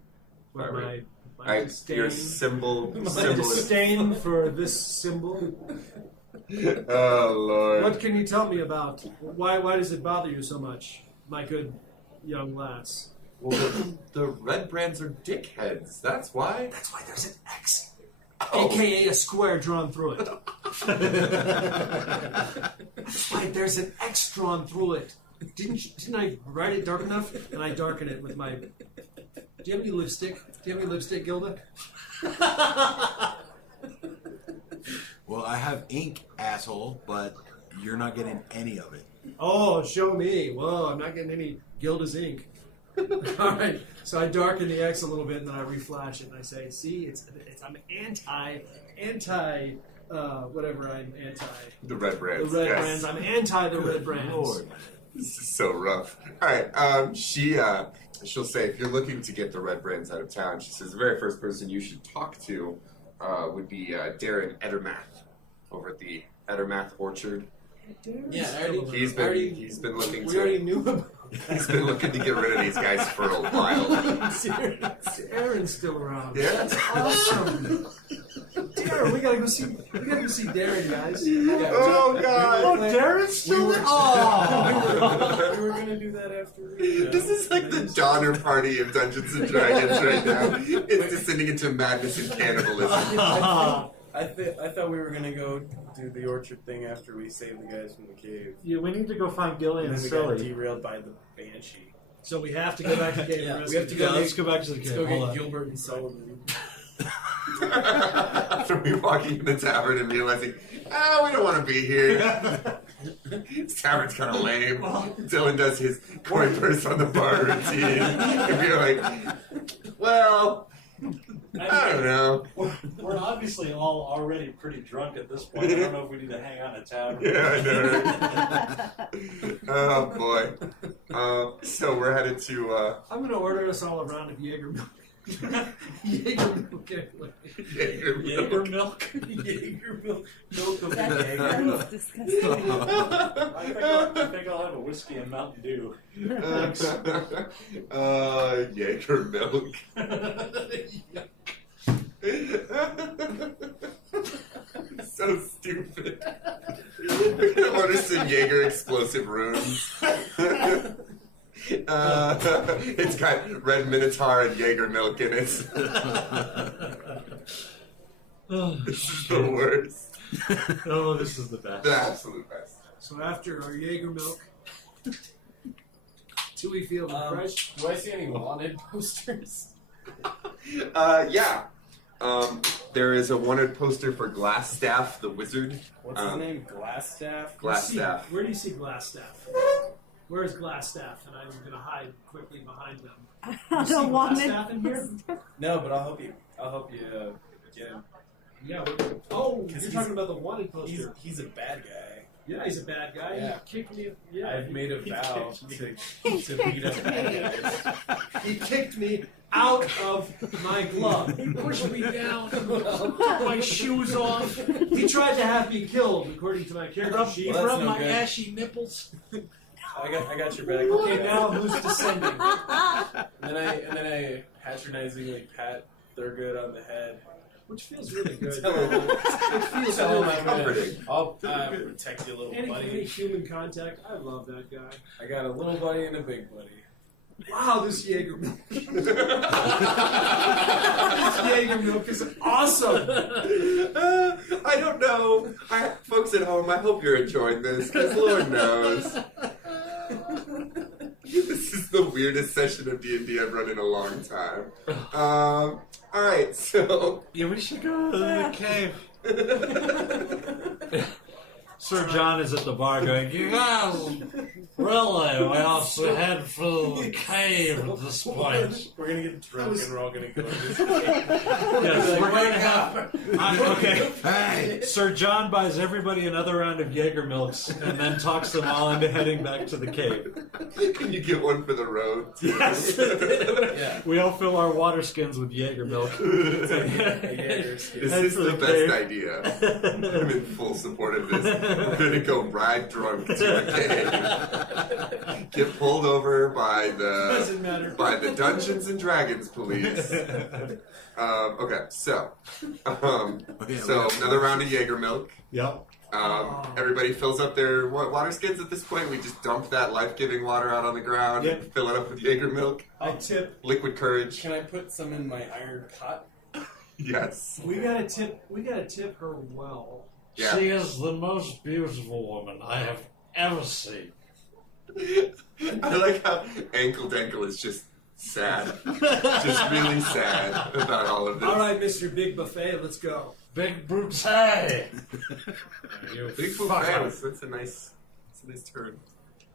With Alright. my My disdain, Your symbol. my symbol is, disdain for this symbol. oh Lord. What can you tell me about? Why does it bother you so much, my good young lass? Well, the red brands are dickheads. That's why. That's why there's an X, Oh. aka a square drawn through it. That's why there's an X drawn through it. Didn't I write it dark enough? And I darken it with my. Do you have any lipstick? Do you have any lipstick, Gilda? Well, I have ink, asshole, but you're not getting any of it. Oh, show me. Whoa, I'm not getting any Gilda's ink. All right, so I darken the X a little bit, and then I reflash it, and I say, "See, it's I'm anti, whatever I'm anti The red the brands. red yes. brands. I'm anti the red brands." Lord. This is so rough. All right. She'll say if you're looking to get the red brands out of town, she says the very first person you should talk to would be Darren Edermath over at the Edermath Orchard. Yeah, He's been looking We already knew about. he's been looking to get rid of these guys for a while. Aaron's still around. Yeah. That's awesome. Darren, we gotta go see Darren, guys. Yeah, Oh God. Oh, Darren's still there? Oh! we were gonna do that after. This is like the Donner Party of Dungeons and Dragons right now. It's descending into madness and cannibalism. I thought we were gonna go do the orchard thing after we saved the guys from the cave. Yeah, we need to go find Gilly And and then we got Silly. derailed by the banshee. So we have to go back to Cave. Yeah, and we have to rescue go. Let's go back to the Let's cave. go Hold get on. Gilbert and Sullivan. After we walking in the tavern and realizing, we don't want to be here. This tavern's kind of lame. Dylan does his coin purse on the bar routine. And you're like, well, I don't know. We're obviously all already pretty drunk at this point. I don't know if we need to hang on a tavern. Yeah, I know. Oh boy. So we're headed to. I'm gonna order us all a round of Jaeger milk. Jaeger milk. Jaeger milk? Jaeger milk. Milk of That Jaeger. sounds disgusting. I think I'll have a whiskey and Mountain Dew. Jaeger milk. So stupid. We're gonna order some Jaeger explosive runes. It's got red Minotaur and Jaeger milk in it. This is the worst. Oh, this is the best. The absolute best. So after our Jaeger milk, till we feel refreshed. Do I see any wanted posters? Yeah. There is a wanted poster for Glassstaff the Wizard. What's his name? Glassstaff? Glassstaff. Where do you see Glassstaff? Where is Glassstaff? And I'm gonna hide quickly behind them. I You see don't want Glassstaff in here? No, but I'll help you. I'll help you get him. Yeah. Oh, 'Cause you're he's- talking about the wanted poster. He's a bad guy. Yeah, he's a bad guy. Yeah. He kicked me. Yeah, I've made a he vow kicked to me. beat up bad guys. He kicked me out of my glove. He pushed me down. Took my shoes off. He tried to have me killed, according to my character sheet. Well, that's no good. ashy nipples. I got your back. Okay, now who's descending? And then I patronizingly pat Thurgood on the head. Which feels really good. Tell him, It feels tell him really I'm gonna, comforting. I'll protect you, little any buddy. human contact. I love that guy. I got a little buddy and a big buddy. Wow, this Jaeger milk. This Jaeger milk is awesome. I don't know. Folks at home, I hope you're enjoying this, because Lord knows. This is the weirdest session of D&D I've run in a long time. Alright, so... Yeah, we should go to the cave. Sir John is at the bar going, you guys, really, we have to head for the cave at this point. We're gonna get drunk and we're all gonna go to this. Yes, we're going to have... okay. Hey! Sir John buys everybody another round of Jaeger milks and then talks them all into heading back to the cave. Can you get one for the road? Yes. Yeah. We all fill our water skins with Jaeger milk. Jaeger skin. This is the best idea. I'm in full support of this. We're gonna go ride drunk to a cave. Get pulled over by Doesn't matter. the Dungeons and Dragons police. Okay, so another round of Jaeger milk. Yep. Everybody fills up their water skins at this point. We just dump that life-giving water out on the ground and fill it up with Jaeger milk. I tip. Liquid courage. Can I put some in my iron pot? Yes. We gotta tip her well. Yeah. She is the most beautiful woman I have ever seen. I like how Ankle Dankle is just sad. Just really sad about all of this. All right, Mr. Big Buffet, let's go. Big buffet. Big buffet. That's a nice turn.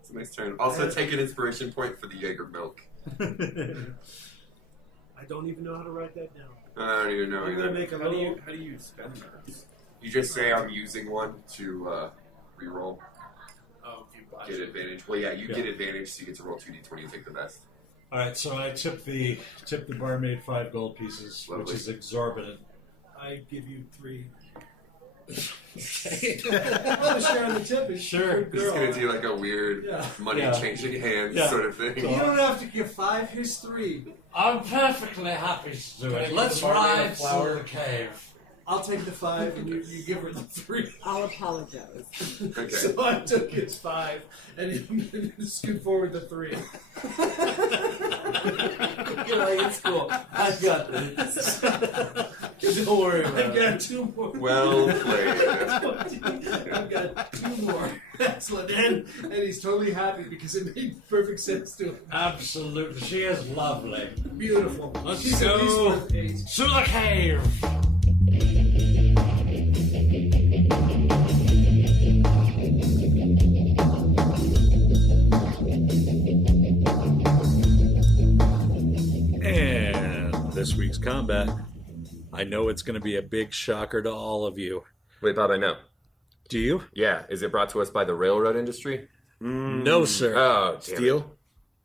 It's a nice turn. Also, take an inspiration point for the Jaeger milk. I don't even know how to write that down. I don't even know. I'm gonna make a How do little. you spend those? You just say I'm using one to reroll. Oh, if you buy Get advantage. Well, yeah, you get advantage, so you get to roll 2d20 and take the best. All right, so I tip the barmaid 5 gold pieces, Lovely. which is exorbitant. I give you 3. I'm sharing the tip. Sure. Good This is girl. gonna do like a weird money changing hands sort of thing. You don't have to give 5. Here's 3. I'm perfectly happy to do it. Let's ride to the cave. I'll take the 5 and you give her the 3. I'll apologize. Okay. So I took his 5 and he scoot forward the 3. You're like, it's cool. I've got this. Don't worry about I've it. got 2 more. Well played. I've got 2 more. Excellent. And he's totally happy because it made perfect sense to him. Absolutely. She is lovely. Beautiful. Let's She's at least go worth 8. to the cave. And this week's combat, I know it's going to be a big shocker to all of you. Wait, Bob, I know. Do you? Yeah, is it brought to us by the railroad industry? No, sir. Oh, damn it. Steel?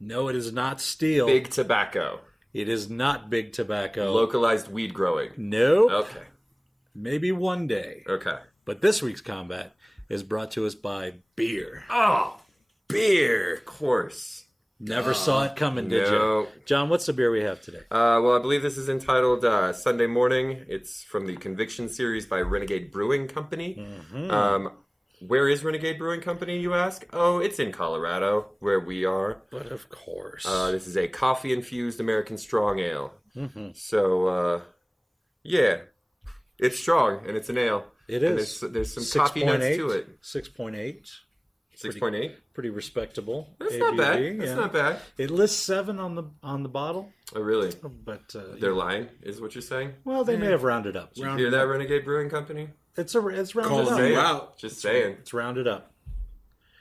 No, it is not steel. Big tobacco. It is not big tobacco. Localized weed growing. No. Okay. Maybe one day. Okay. But this week's combat is brought to us by beer. Oh, beer. Of course. Never saw it coming, did no. you? John, what's the beer we have today? Well, I believe this is entitled Sunday Morning. It's from the Conviction series by Renegade Brewing Company. Mm-hmm. Where is Renegade Brewing Company, you ask? Oh, it's in Colorado, where we are. But of course. This is a coffee-infused American strong ale. Mm-hmm. So, yeah. It's strong, and it's an ale. It And is. there's some coffee notes to it. 6.8. 6.8? Pretty respectable. That's ABV, not bad. yeah. That's not bad. It lists 7 on the bottle, Oh, really? but They're lying, is what you're saying? well, they may have rounded up. Did you hear that, Renegade Brewing Company? It's rounded Calling up. you Saying. out. Just saying. It's rounded up.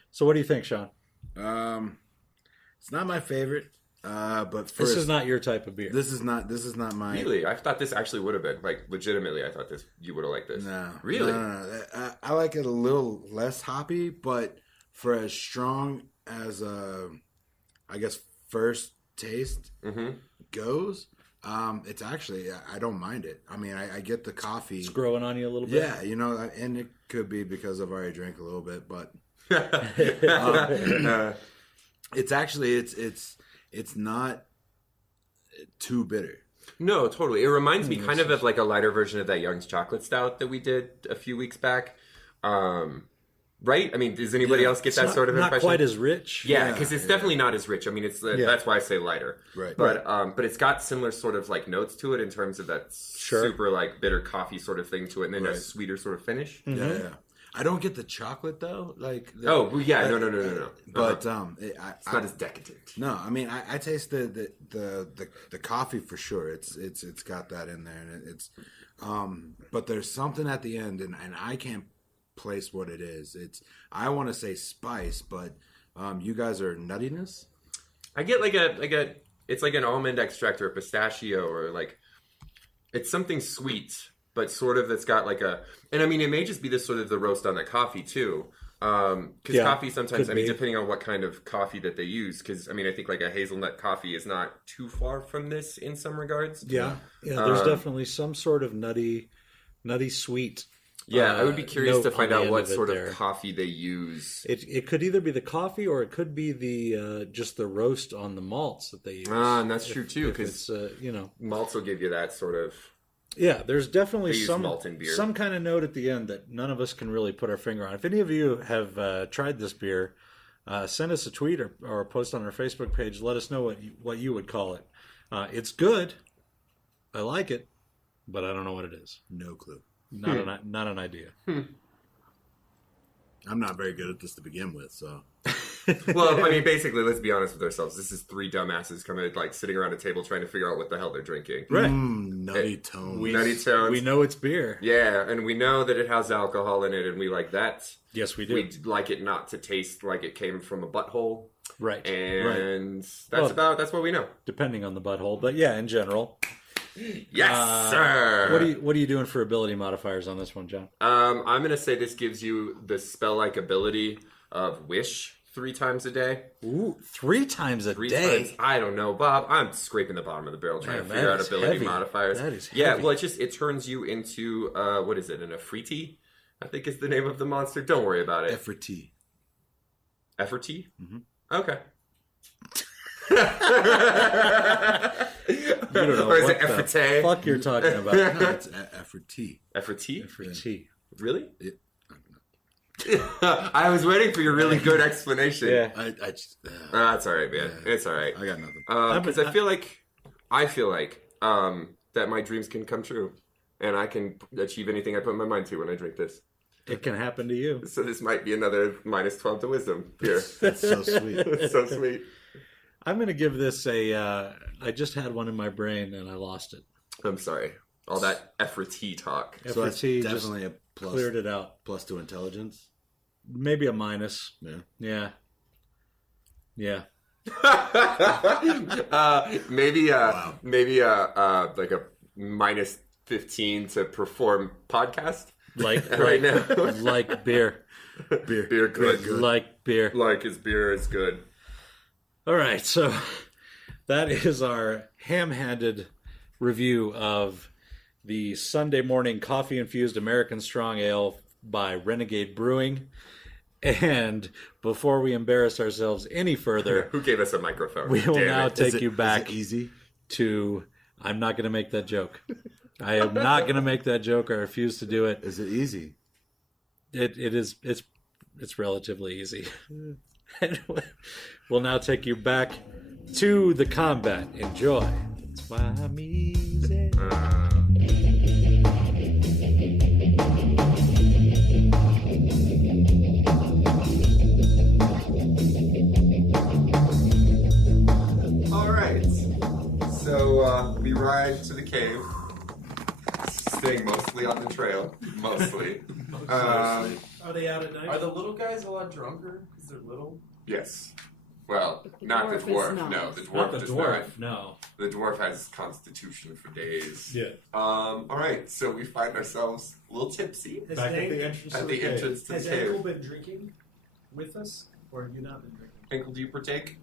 So, what do you think, Sean? It's not my favorite, but first, This is not your type of beer. This is not my. Really? I thought this actually would have been. Like, legitimately, I thought you would have liked this. No, Really? No. I like it a little less hoppy, but for as strong as I guess first taste goes, it's actually I don't mind it. I mean, I get the coffee. It's growing on you a little bit. Yeah, and it could be because I've already drank a little bit, but it's actually it's not too bitter. No, totally. It reminds me kind of like a lighter version of that Young's Chocolate Stout that we did a few weeks back. Right? I mean, does anybody else get that sort of not impression? quite as rich. Yeah, because it's definitely not as rich. I mean, it's that's why I say lighter. Right. But it's got similar sort of like notes to it in terms of that super like bitter coffee sort of thing to it, and then a sweeter sort of finish. Yeah. I don't get the chocolate though. Like Oh, well, yeah, no. But It's not as decadent. No, I mean I taste the coffee for sure. It's got that in there, and it's but there's something at the end, and I can't place what it is. I want to say spice, but you guys are nuttiness. I get like a it's like an almond extract or a pistachio or like it's something sweet, but sort of that's got like and I mean it may just be this sort of the roast on the coffee too. Because coffee sometimes, I mean, depending on what kind of coffee that they use, because I mean, I think like a hazelnut coffee is not too far from this in some regards. Yeah. There's definitely some sort of nutty sweet. Yeah, I would be curious note to find on the out end what of it sort there. of coffee they use. It could either be the coffee or it could be the just the roast on the malts that they use. And that's true too, If because it's malts will give you that sort of. yeah, there's definitely They use malt in beer. some kind of note at the end that none of us can really put our finger on. If any of you have tried this beer, send us a tweet or post on our Facebook page. Let us know what you would call it. It's good. I like it, but I don't know what it is. No clue. Not an idea. I'm not very good at this to begin with, so. Well, I mean, basically, let's be honest with ourselves. This is three dumbasses coming, like, sitting around a table trying to figure out what the hell they're drinking. Right. Nutty tones. Nutty tones. We know it's beer. Yeah, and we know that it has alcohol in it, and we like that. Yes, we do. We like it not to taste like it came from a butthole. Right. And Well, that's what we know. depending on the butthole, but yeah, in general. Yes, sir. What are you doing for ability modifiers on this one, John? I'm gonna say this gives you the spell-like ability of wish 3 times a day. Ooh, 3 times a 3 day. times. I don't know, Bob. I'm scraping the bottom of the barrel trying Man, to figure out that is ability heavy. modifiers. That is Yeah, heavy. well, it turns you into what is it? An Afriti, I think is the name of the monster. Don't worry about it. Efforty. Efforty? Mhm. Okay. You don't know or is what it the Efforte? fuck you're talking about. No, it's Efforty. Efforty? For tea. Really? Yeah. I was waiting for your really good explanation. Yeah. I just. That's all right, man. Yeah. It's all right. I got nothing. Because I feel like that my dreams can come true, and I can achieve anything I put my mind to when I drink this. It can happen to you. So this might be another minus 12 to wisdom here. That's so sweet. It's so sweet. I'm going to give this a. I just had one in my brain and I lost it. I'm sorry. All that efforty talk. So that's FRT just definitely a plus. cleared it out. Plus to intelligence. Maybe a minus. Yeah. Yeah. Maybe Wow. like a minus 15 to perform podcast Like right now. like beer. Beer good. Like beer. Like his beer is good. All right, so that is our ham-handed review of the Sunday morning coffee-infused American Strong Ale by Renegade Brewing. And before we embarrass ourselves any further, Who gave us a microphone? we will Damn now it. take you back Is it easy? to. I'm not going to make that joke. I am not going to make that joke. I refuse to do it. Is it easy? It is. It's relatively easy. Anyway, we'll now take you back to the combat. Enjoy. That's why I'm easy. All right. So we ride to the cave, staying mostly on the trail. Mostly. Are they out at night? Are the little guys a lot drunker because they're little? Yes. Well, not the dwarf is dwarf. not. No, the dwarf Not the does dwarf. No. not. The dwarf has constitution for days. Yeah. All right. So we find ourselves a little tipsy Has Back at Hank- the entrance at of the the cave. entrance to Has the cave. Ankle been drinking with us, or have you not been drinking? Ankle, do you partake?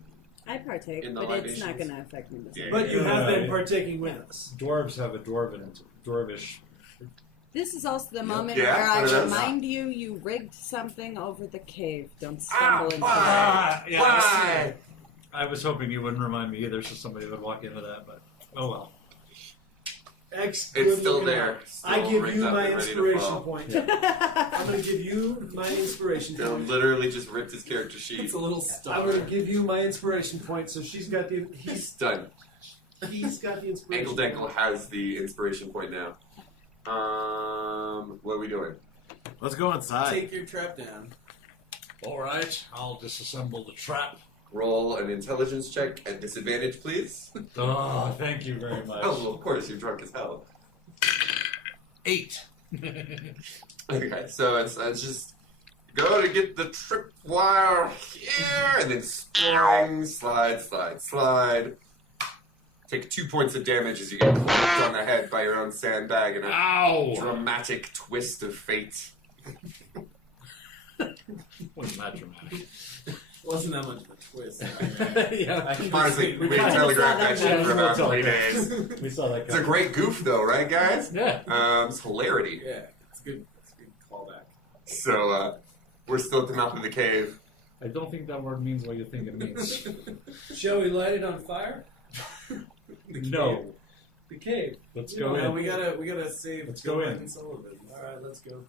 I partake, In the but it's not libations? going to affect me this Yeah. way. But you have Yeah. been partaking with us. Dwarves have a dwarvish. This is also the moment Yeah, where I what are those? remind you you rigged something over the cave. Don't stumble into it. Why? I was hoping you wouldn't remind me either, so somebody would walk into that. But oh well. It's It's still there. I Still give rigged you up my and ready to inspiration fall. point. I'm going to give you my inspiration Dylan point. literally just ripped his character sheet. It's a little I'm star. going to give you my inspiration point. So He's done. he's got the inspiration. Ankle Dankle has the inspiration point now. What are we doing? Let's go inside. Take your trap down. All right, I'll disassemble the trap. Roll an intelligence check at disadvantage, please. Oh, thank you very much. Oh, well, of course, you're drunk as hell. 8. Okay, so it's just go to get the tripwire here, and then spring, slide. Take 2 points of damage as you get cracked on the head by your own sandbag in a Ow! dramatic twist of fate. Wasn't that dramatic? Wasn't that much of a twist. Yeah, Honestly, we kinda telegraphed saw that that shit for about coming. 3 days. we saw that It's a great goof, though, right, guys? Yeah. It's hilarity. Yeah, it's good. It's good. So we're still at the mouth of the cave. I don't think that word means what you think it means. Shall we light it on fire? No. The cave. Let's No, go in. we gotta save. Let's go in. And Sullivan. All right, let's go.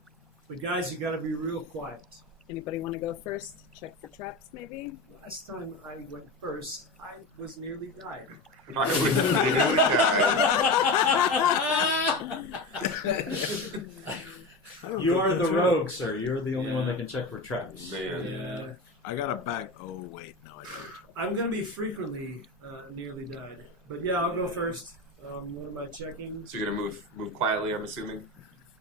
But guys, you got to be real quiet. Anybody want to go first? Check for traps, maybe? Last time I went first, I was nearly dying. I would nearly die. You are the rogue, sir. You're the only one that can check for traps. Man. Yeah. I got a bag. Oh wait, no, I don't. I'm going to be frequently nearly died. But yeah, I'll go first. What am I checking? So you're gonna move quietly, I'm assuming,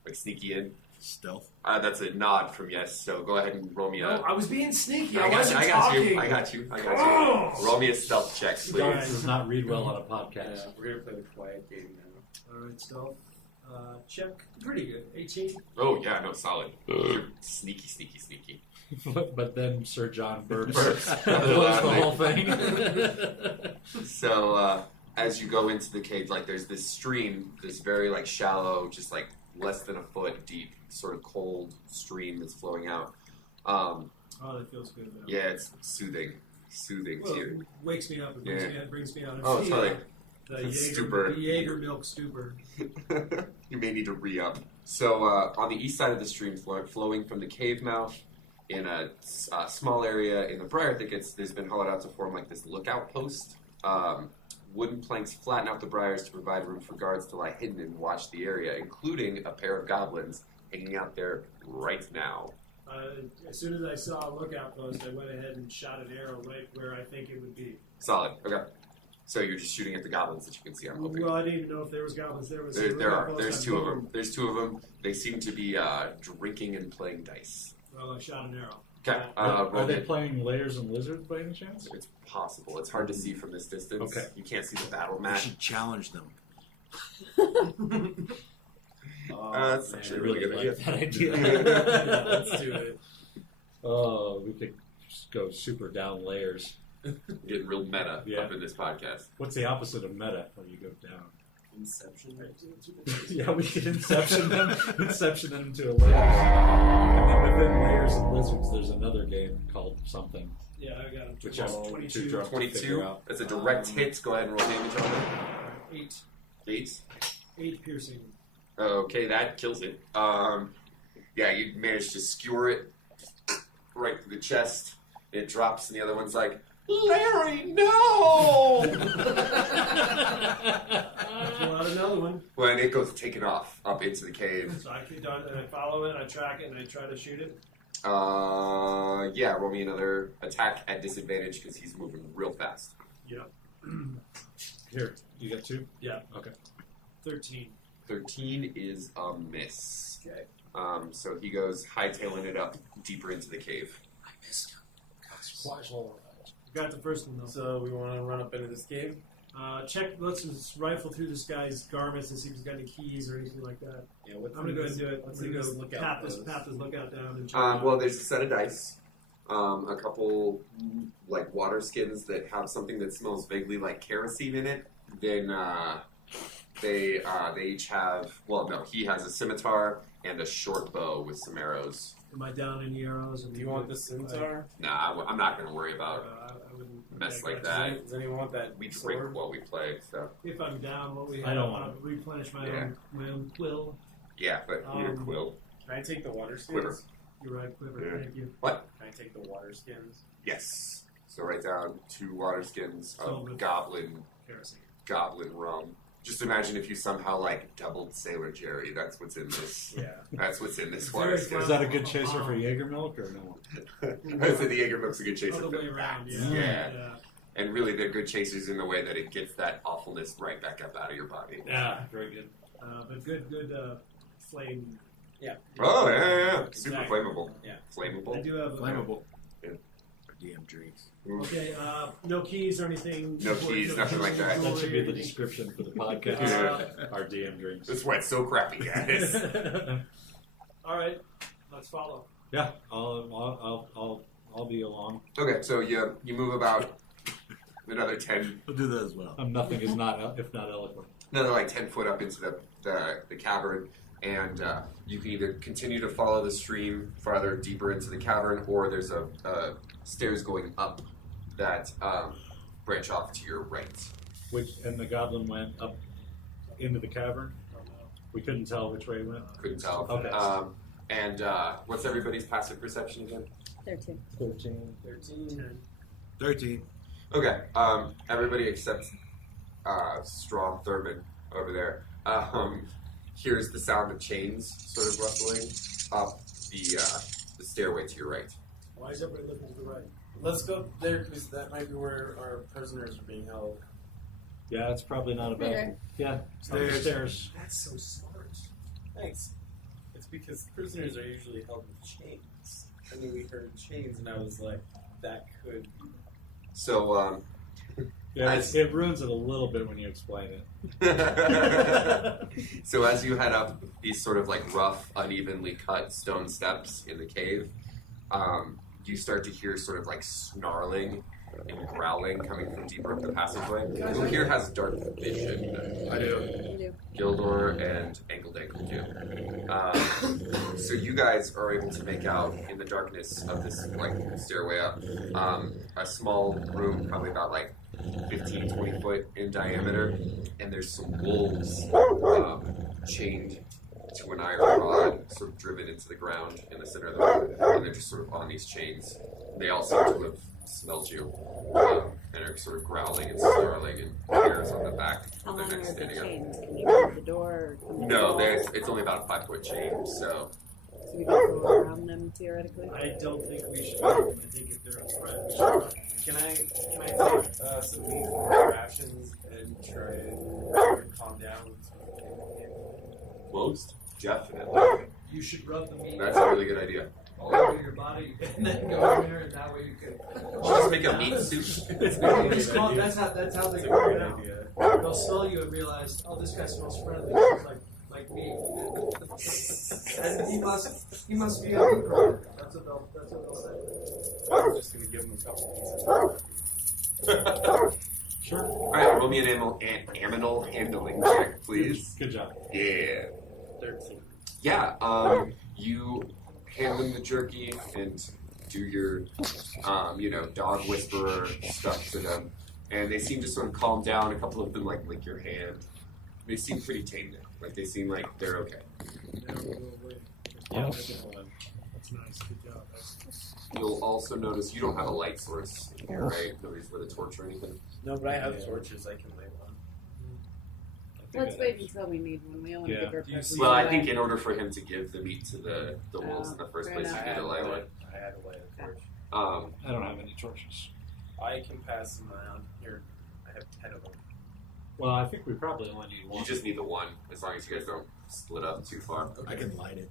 like sneaky in. Stealth. That's a nod from yes. So go ahead and roll me a. No, I was being sneaky. I I got wasn't you. talking. I got you. Oh! Roll me a stealth check, Stealth please. does not read well on a podcast. Yeah, we're gonna play the quiet game now. All right, stealth. Check. Pretty good. 18. Oh yeah, no, solid. You're sneaky. But then Sir John burps. Burps. Blows the whole thing. So as you go into the cave, like there's this stream, this very like shallow, just like less than a foot deep, sort of cold stream that's flowing out. Oh, that feels good. Though. Yeah, it's soothing Well, to it you. wakes me up. It brings me out. Oh, It's sorry. the Jaeger, Stupor. the Jaeger milk stupor. You may need to re-up. So on the east side of the stream, flowing from the cave mouth, in a small area in the briar thickets, there's been hollowed out to form like this lookout post. Wooden planks flatten out the briars to provide room for guards to lie hidden and watch the area, including a pair of goblins hanging out there right now. As soon as I saw a lookout post, I went ahead and shot an arrow right where I think it would be. Solid. Okay. So you're just shooting at the goblins that you can see, I'm hoping. Well, I didn't even know if there was goblins. There was. There are. There's two of them. They seem to be drinking and playing dice. Well, I shot an arrow. Okay. Are they playing Layers and Lizards by any chance? It's possible. It's hard to see from this distance. Okay. You can't see the battle We mat. should challenge them. That's I actually a really good like that idea. Yeah, let's do it. Oh, we could just go super down layers. Getting real meta Yeah. up in this podcast. What's the opposite of meta when you go down? Inception. Yeah, we could inception them to a layers. And then within Layers and Lizards, there's another game called something. Yeah, I got him. Which I'm 22. too drunk to 22. figure out. That's a direct hit. Go ahead and roll damage on it. 8. 8. 8 piercing. Okay, that kills it. Yeah, you managed to skewer it right through the chest. It drops, and the other one's like, Larry, no! Pull out another one. Well, and it goes taking off up into the cave. So I keep on, and I follow it, I track it, and I try to shoot it. Yeah, roll me another attack at disadvantage because he's moving real fast. Yep. Here, you got 2? Yeah. Okay. 13. 13 is a miss. Okay. So he goes hightailing it up deeper into the cave. Got the first one though. So we want to run up into this cave. Check. Let's just rifle through this guy's garments and see if he's got any keys or anything like that. Yeah. What's I'm gonna go ahead and do it. What's I'm in gonna this go lookout post? pat this lookout down and check. it out. Well, there's a set of dice, a couple like water skins that have something that smells vaguely like kerosene in it. Then they each have. Well, no, he has a scimitar and a short bow with some arrows. Am I down any arrows? Do you want the scimitar? Nah, I'm not gonna worry about I wouldn't mess like gotcha. that. Does anyone want that We drink sword? while we play, so If I'm down, what we have, I don't I'll want replenish my Yeah. own quill. yeah. But your Um, quill, Can I take the water skins? Quiver. You're right, quiver. Yeah. Thank you. what? Can I take the water skins? Yes. So write down 2 water skins Filled of with goblin Kerosene. rum. Just imagine if you somehow like doubled Sailor Jerry. That's what's in this. Yeah. That's what's in this Very water fun. skin. Is that a good chaser for Jaeger milk or no? I said the Jaeger milk's a good chaser. Other way for- around. Yeah. Yeah. And really, they're good chasers in the way that it gets that awfulness right back up out of your body. Yeah, very good. But good flame. Oh, yeah. Super Exactly. flammable. Yeah. I Flammable. do have Flammable. Yeah. DM drinks. Okay, no keys or anything. No keys, nothing like that. That should be the description for the podcast. Yeah. Our DM drinks. This went so crappy, guys. All right, let's follow. Yeah, I'll be along. Okay, so you move about another 10, We'll do that as well. Nothing is not if not eloquent. another like 10 foot up into the cavern, and you can either continue to follow the stream farther deeper into the cavern, or there's a stairs going up that branch off to your right. And the goblin went up into the cavern. We couldn't tell which way it went. Couldn't tell. Okay. And what's everybody's passive perception again? 13. 13. Okay. Everybody except Strong Thurman over there hears the sound of chains sort of rustling up the stairway to your right. Why is everybody looking to the right? Let's go there because that might be where our prisoners are being held. Yeah, it's probably not a bad. Yeah, stairs. That's so smart. Thanks. It's because prisoners are usually held with chains. I mean, we heard chains, and I was like, that could. So, Yeah, it ruins it a little bit when you explain it. so as you head up these sort of like rough, unevenly cut stone steps in the cave, you start to hear sort of like snarling and growling coming from deeper up the passageway. Who here has dark vision? I do. Gildor and Angled Ankle do. So you guys are able to make out in the darkness of this like stairway up a small room, probably about like 15, 20 foot in diameter, and there's some wolves chained to an iron rod, sort of driven into the ground in the center of the room, and they're just sort of on these chains. They all seem to have smelled you, and are sort of growling and snarling, and hairs on the back How of their long are necks the standing up. chains? Can you open the door? Or come to the No, wall? it's only about a 5-foot chain, so So we can go around them theoretically. I don't think we should. I think if they're a threat, we should. Can I take some meat rations and try and calm down? most definitely. You should rub the meat That's a really good idea. all over your body and then go in there, and that way you can. Just make a meat soup. That's how they figure it out. They'll smell you and realize, oh, this guy smells friendly. He's like me. And he must be a good brother. That's what they'll say. I'm just gonna give them a couple pieces. Sure. All right, roll me an aminal handling check, please. Good job. Yeah. 13. Yeah, you hand them the jerky and do your, dog whisperer stuff to them, and they seem to sort of calm down. A couple of them like lick your hand. They seem pretty tame now. Like they seem like they're okay. Yeah. That's nice. Good job. You'll also notice you don't have a light source in here, right? Nobody's lit a torch or anything. No, but I have torches. I can light one. Let's wait until we need one. We only Yeah. give our Do you presents Well, I away. think in order for him to give the meat to the wolves in the first fair place, you enough. need a light one. I had to light a torch. I don't have any torches. I can pass them around. Here, I have 10 of them. Well, I think we probably only need one. You just need the one, as long as you guys don't split up too far. I can light it.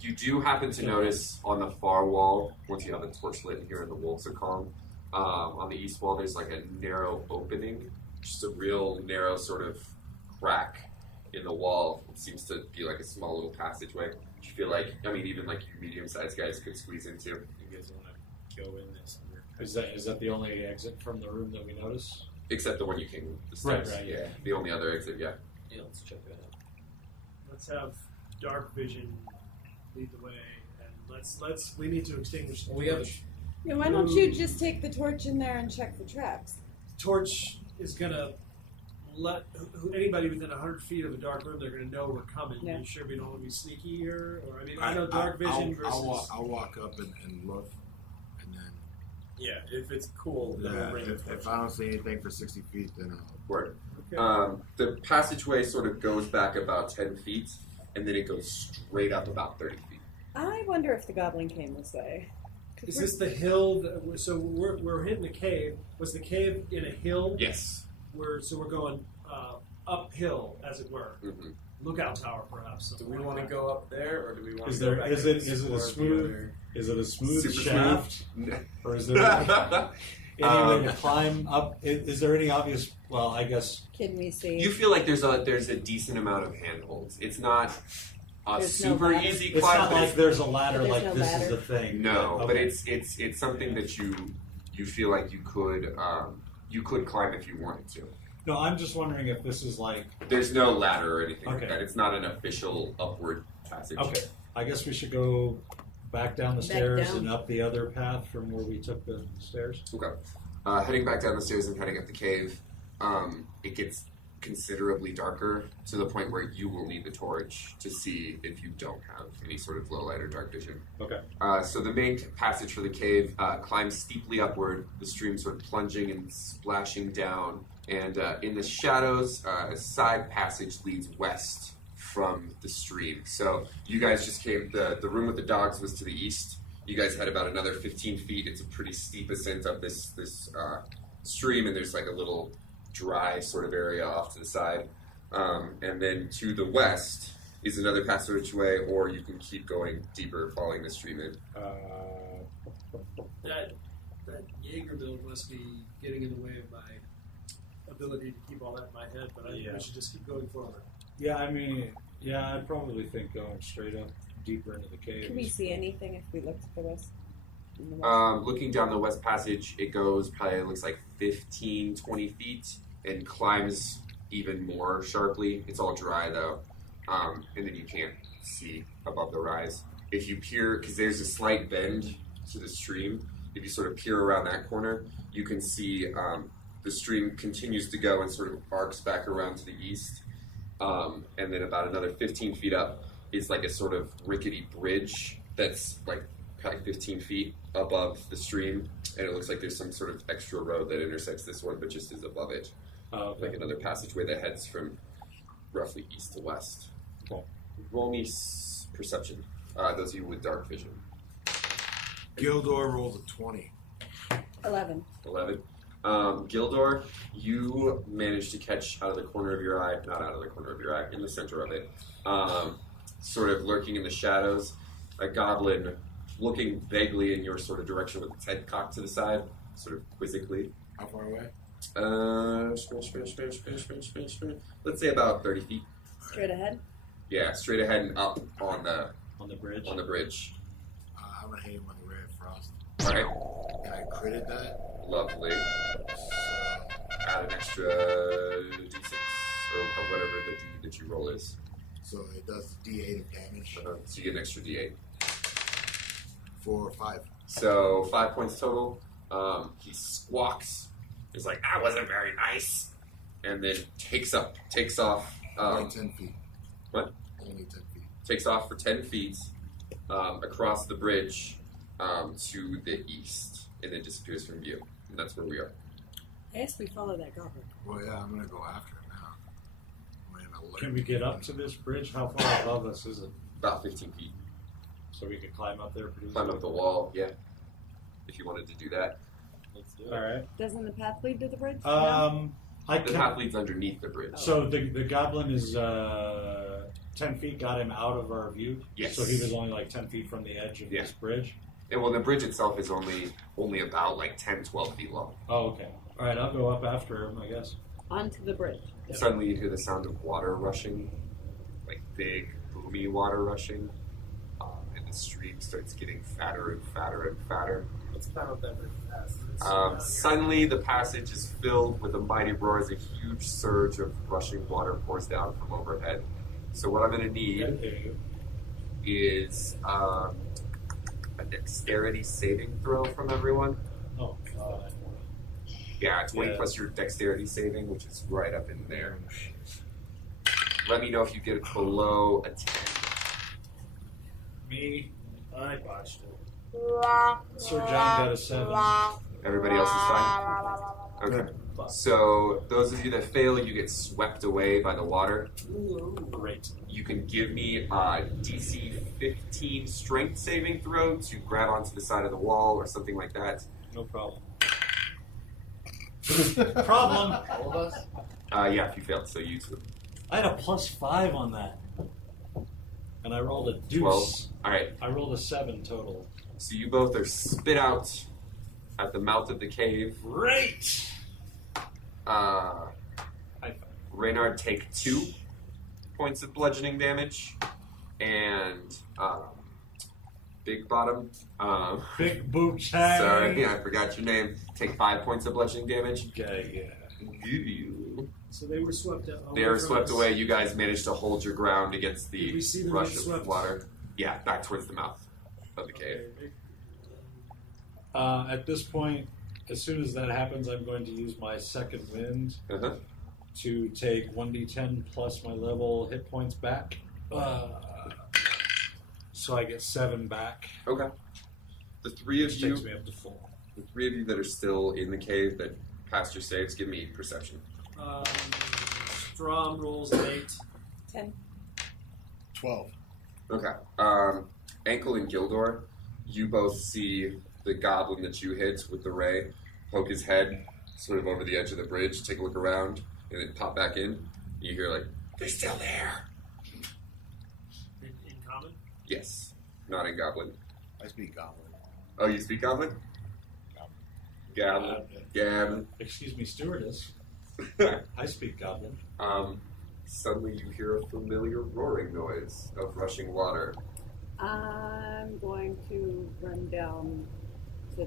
You do happen to notice on the far wall, once you have a torch lit here and the wolves are calm, on the east wall there's like a narrow opening, just a real narrow sort of crack in the wall. It seems to be like a small little passageway. You feel like, even like you medium-sized guys could squeeze into. You guys want to go in this? Is that the only exit from the room that we notice? Except the one you came the steps. Right, Yeah, the only other exit, yeah. Yeah, let's check it out. Let's have dark vision lead the way, and we need to extinguish the We have torch. Yeah, why don't you just take the torch in there and check for traps? Torch is gonna let anybody within 100 feet of a dark room. They're gonna know we're coming. Yeah. You sure we don't want to be sneaky here? Or I know dark vision versus. I'll walk up and look, and then Yeah, if it's cool, then we'll bring the torch. if I don't see anything for 60 feet, then I'll. Word. Okay. The passageway sort of goes back about 10 feet, and then it goes straight up about 30 feet. I wonder if the goblin came this way. Is this the hill? So we're hitting the cave. Was the cave in a hill? Yes. We're going uphill, as it were. Mm-hmm. Lookout tower, perhaps. Do we want to go up there, or do we want Is to there- go back is and it a explore the smooth- other- Is it a smooth Super shaft, smooth? or is there any way to climb up? Is there any obvious? Well, I guess Can we see? You feel like there's a decent amount of handholds. It's not a There's no super ladder? easy it's climb. not but like there's a ladder. But there's Like no this is ladder? the thing. no, but Okay. it's something that you feel like you could climb if you wanted to. No, I'm just wondering if this is like. There's no ladder or anything Okay. like that. It's not an official upward passage. Okay, I guess we should go back down the Back stairs down. and up the other path from where we took the stairs. Okay. Heading back down the stairs and heading up the cave, it gets considerably darker to the point where you will need the torch to see if you don't have any sort of low light or dark vision. Okay. So the main passage for the cave climbs steeply upward, the stream sort of plunging and splashing down. And in the shadows, a side passage leads west from the stream. So you guys just came, the room with the dogs was to the east. You guys had about another 15 feet. It's a pretty steep ascent up this stream, and there's like a little dry sort of area off to the side. And then to the west is another passageway, or you can keep going deeper, following the stream in. That Jaeger build must be getting in the way of my ability to keep all that in my head, but I think Yeah. we should just keep going forward. Yeah, I mean, yeah, I probably think going straight up deeper into the cave. Can we see anything if we looked for this? In the west? Looking down the west passage, it goes probably looks like 15, 20 feet and climbs even more sharply. It's all dry though, and then you can't see above the rise. If you peer, because there's a slight bend to the stream, if you sort of peer around that corner, you can see the stream continues to go and sort of arcs back around to the east. And then about another 15 feet up is like a sort of rickety bridge that's like probably 15 feet above the stream, and it looks like there's some sort of extra road that intersects this one, but just is above it. Like another passageway that heads from roughly east to west. Cool. Roll me perception. Those of you with dark vision. Gildor rolls a 20. 11. 11. Gildor, you managed to catch out of the corner of your eye, not out of the corner of your eye, in the center of it, sort of lurking in the shadows, a goblin looking vaguely in your sort of direction with its head cocked to the side, sort of quizzically. How far away? Let's say about 30 feet. Straight ahead? Yeah, straight ahead and up on the bridge. On the bridge. I'm going to hit him with a Ray of Frost. Alright. And I critted that. Lovely. So, Add an extra d6, or whatever the d that you roll is. so it does D8 of damage So you get an extra d8. for 5. So 5 points total. He squawks. He's like, "That wasn't very nice," and then takes off. Only 10 feet. What? Only 10 feet. Takes off for 10 feet across the bridge to the east, and then disappears from view. And that's where we are. I guess we follow that goblin. Well, yeah, I'm going to go after him now. I'm gonna alert Can we get up to this bridge? How far above us is it? About 15 feet. So we could climb up there pretty Climb up the wall, yeah. If you wanted to do that. Let's do it. All right. Doesn't the path lead to the bridge? I The can. path leads underneath the bridge. So the goblin is 10 feet, got him out of our view. Yes. So he was only like 10 feet from the edge of this bridge. And well, the bridge itself is only about like 10, 12 feet long. Oh, okay. All right, I'll go up after him, I guess. Onto the bridge. Suddenly you hear the sound of water rushing, like big, boomy water rushing, and the stream starts getting fatter and fatter and fatter. Let's climb up that bridge fast. Suddenly the passage is filled with a mighty roar as a huge surge of rushing water pours down from overhead. So what I'm going to need is a dexterity saving throw from everyone. Oh, God. Yeah, 20 Yeah. plus your dexterity saving, which is right up in there. Let me know if you get below a 10. Me, I botched it. Sir John got a 7. Everybody else is fine? Okay. So, those of you that fail, you get swept away by the water. Great. You can give me a DC 15 strength saving throw to grab onto the side of the wall or something like that. No problem. Problem. All of us? Yeah, if you failed, so you too. I had a +5 on that. And I rolled a deuce. 12. Alright, I rolled a 7 total. so you both are spit out at the mouth of the cave. Great! Uh, High five. Reynard take 2 points of bludgeoning damage, and Big Bottom, Big boot tag. sorry, I forgot your name, take 5 points of bludgeoning damage. Okay, yeah. Give you So they were swept away. They are from swept us. away. You guys managed to hold your ground against Did the we see them rush get of swept? water. Yeah, back towards the mouth of the cave. Okay. At this point, as soon as that happens, I'm going to use my second wind Uh-huh. to take 1d10 plus my level hit points back. So I get 7 back, Okay. The three of which you, takes me up to full. the three of you that are still in the cave that passed your saves, give me perception. Strom rolls an 8. 10. 12. Okay. Ankle and Gildor, you both see the goblin that you hit with the ray poke his head sort of over the edge of the bridge, take a look around, and then pop back in. You hear like, "They're still there." In common? Yes. Not in goblin. I speak goblin. Oh, you speak goblin? Goblin. Goblin. Excuse me, stewardess. I speak goblin. Suddenly you hear a familiar roaring noise of rushing water. I'm going to run down to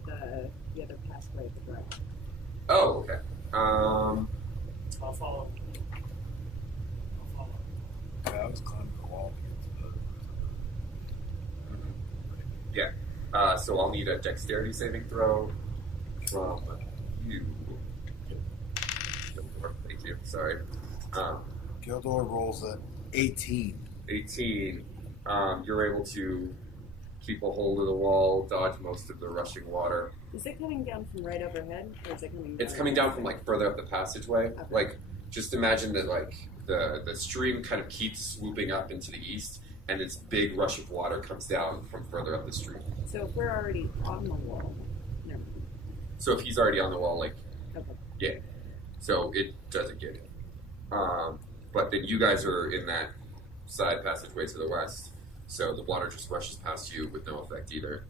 the other pathway to the right. Oh, okay. I'll follow. I'll follow. Yeah, I was climbing the wall to get Yeah. So I'll need a dexterity saving throw from you. Thank you. Sorry. Gildor rolls at 18. 18. You're able to keep a hold of the wall, dodge most of the rushing water. Is it coming down from right overhead, or is it coming down? It's coming down from like further up the passageway. Okay. Like, just imagine that like the stream kind of keeps swooping up into the east, and this big rush of water comes down from further up the stream. So if we're already on the wall, never mind. So if he's already on the wall, like, Okay. yeah. So it doesn't get him. But then you guys are in that side passageway to the west, so the water just rushes past you with no effect either.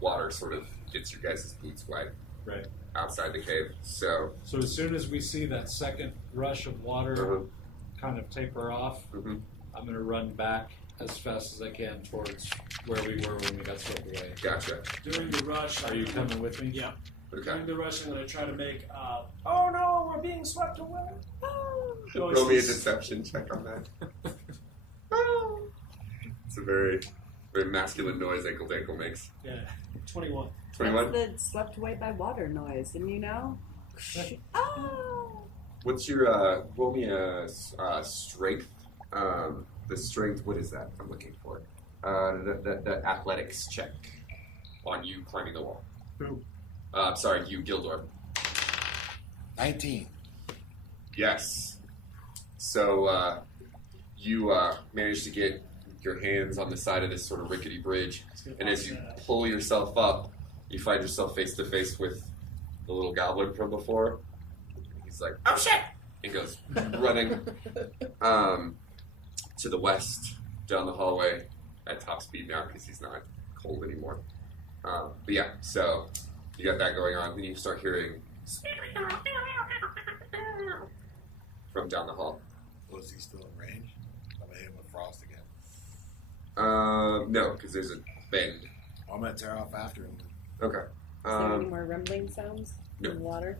Water sort of gets your guys' boots wet Right. outside the cave. So, So as soon as we see that second rush of water kind of taper off, mhm. I'm going to run back as fast as I can towards where we were when we got swept away. Gotcha. During the rush, Are you coming with me? Yeah. Okay. During the rush, I'm going to try to make. Oh no, we're being swept away. Roll me a deception check on that. It's a very, very masculine noise Ankle Dankle makes. Yeah, 21. 21? That's the swept away by water noise, and you know? Oh! What's your, roll me a strength. The strength, what is that I'm looking for? The athletics check on you climbing the wall. Who? Sorry, you, Gildor. 19. Yes. So, you managed to get your hands on the side of this sort of rickety bridge, and as you pull yourself up, you find yourself face to face with the little goblin from before. He's like, "Oh shit!" and goes running to the west down the hallway at top speed now because he's not cold anymore. But yeah, so you got that going on. Then you start hearing from down the hall. Was he still in range? I'm going to hit him with frost again. No, because there's a bend. I'm going to tear off after him. Okay. Is there any more rumbling sounds no. in the water?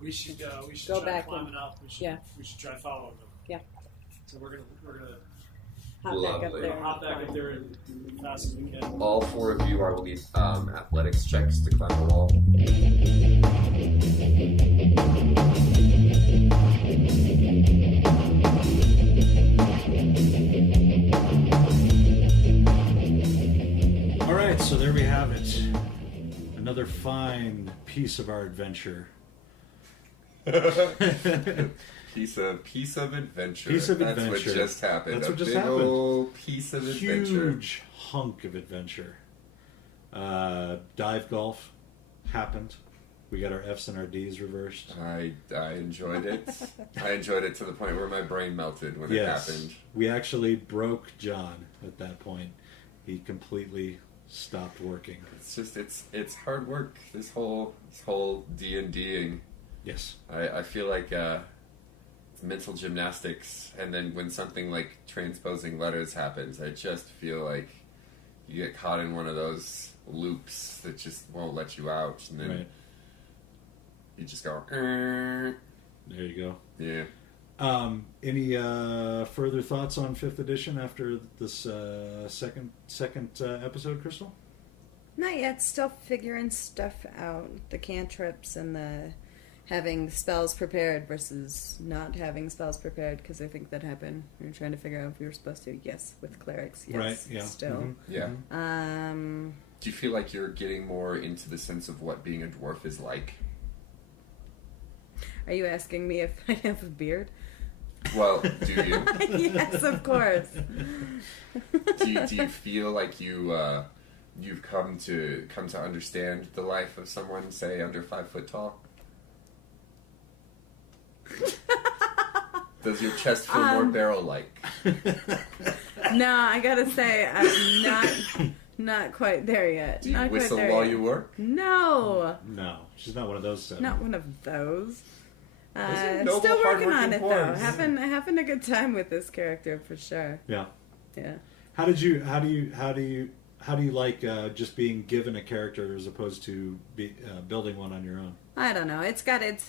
We should Go try back climbing up. We should, yeah. we should try following them. Yeah. So we're gonna Hop back up Lovely. there. hop back up there as fast as we can. All four of you, I will need athletics checks to climb the wall. All right, so there we have it. Another fine piece of our adventure. Piece of adventure. Piece of That's adventure. what just happened. That's a what just big happened. old piece of adventure. Huge hunk of adventure. Dive golf happened. We got our F's and our D's reversed. I enjoyed it. I enjoyed it to the point where my brain melted when it Yes, happened. we actually broke John at that point. He completely stopped working. It's just it's hard work. This whole D&Ding. Yes. I feel like it's mental gymnastics, and then when something like transposing letters happens, I just feel like you get caught in one of those loops that just won't let you out, and then Right. you just go. There you go. Yeah. Any further thoughts on 5th edition after this second episode, Crystal? Not yet. Still figuring stuff out. The cantrips and the having spells prepared versus not having spells prepared, because I think that happened. We were trying to figure out if we were supposed to. Yes, with clerics. Yes, Right, yeah. Still. Yeah. Um, Do you feel like you're getting more into the sense of what being a dwarf is like? Are you asking me if I have a beard? Well, do you? Yes, of course. do you feel like you've come to understand the life of someone, say, under 5 foot tall? Does your chest feel more barrel-like? No, I gotta say, I'm not quite there yet. Do you not whistle quite there while yet. you work? No, No, she's not one of those 7. not one of those. are noble, Still working on hardworking it though. dwarves. Having a good time with this character for sure. Yeah. Yeah. How do you like just being given a character as opposed to building one on your own? I don't know. It's got its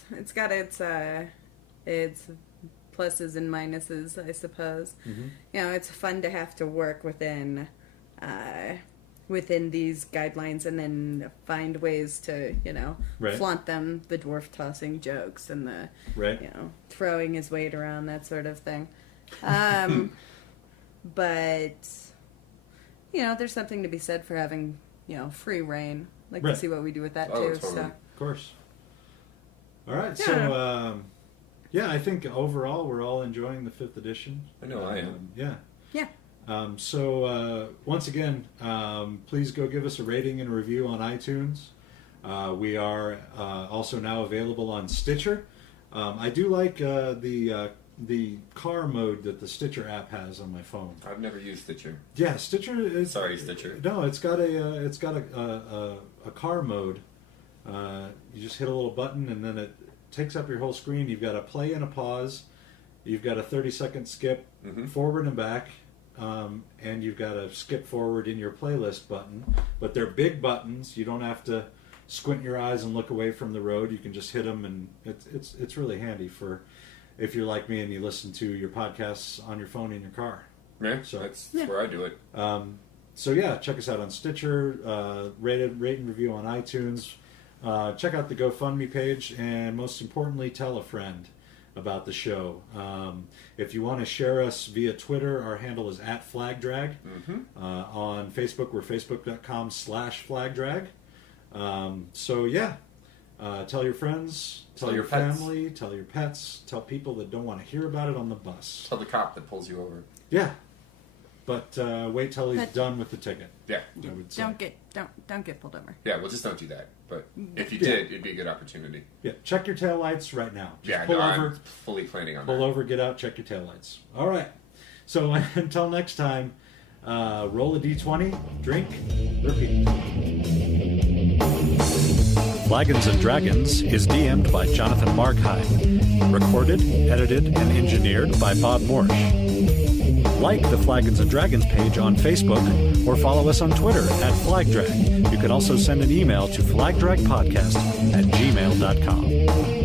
pluses and minuses, I suppose. Mm-hmm. You know, it's fun to have to work within these guidelines and then find ways to, Right. flaunt them, the dwarf tossing jokes and the, Right. throwing his weight around, that sort of thing. But, there's something to be said for having, free reign. Like Right. to see what we do with that Oh, too. totally. So. Of course. All right. Yeah. So, I think overall we're all enjoying the 5th edition. I know I am. Yeah. Yeah. So once again, please go give us a rating and review on iTunes. We are also now available on Stitcher. I do like the car mode that the Stitcher app has on my phone. I've never used Stitcher. Yeah, Stitcher is. Sorry, Stitcher. No, it's got a car mode. You just hit a little button and then it takes up your whole screen. You've got a play and a pause. You've got a 30-second skip forward and back. And you've got a skip forward in your playlist button. But they're big buttons. You don't have to squint your eyes and look away from the road. You can just hit them, and it's really handy for if you're like me and you listen to your podcasts on your phone in your car. Yeah, So- that's where I do it. So yeah, check us out on Stitcher, rate and review on iTunes. Check out the GoFundMe page, and most importantly, tell a friend about the show. If you want to share us via Twitter, our handle is @FlagDrag. On Facebook, we're facebook.com/FlagDrag. So yeah, tell your friends, tell your pets. family, tell your pets, tell people that don't want to hear about it on the bus. Tell the cop that pulls you over. Yeah, but wait till he's But- done with the ticket. Yeah. I would say. Don't get pulled over. Yeah, well, just don't do that. But if you Yeah. did, it'd be a good opportunity. Yeah, check your taillights right now. Just Yeah, pull no, over, I'm fully planning on pull that. over, get out, check your taillights. All right. So until next time, roll a d20, drink, repeat. Flagons and Dragons is DM'd by Jonathan Markheim. Recorded, edited, and engineered by Bob Morsch. Like the Flagons and Dragons page on Facebook or follow us on Twitter @FlagDrag. You can also send an email to flagdragpodcast@gmail.com.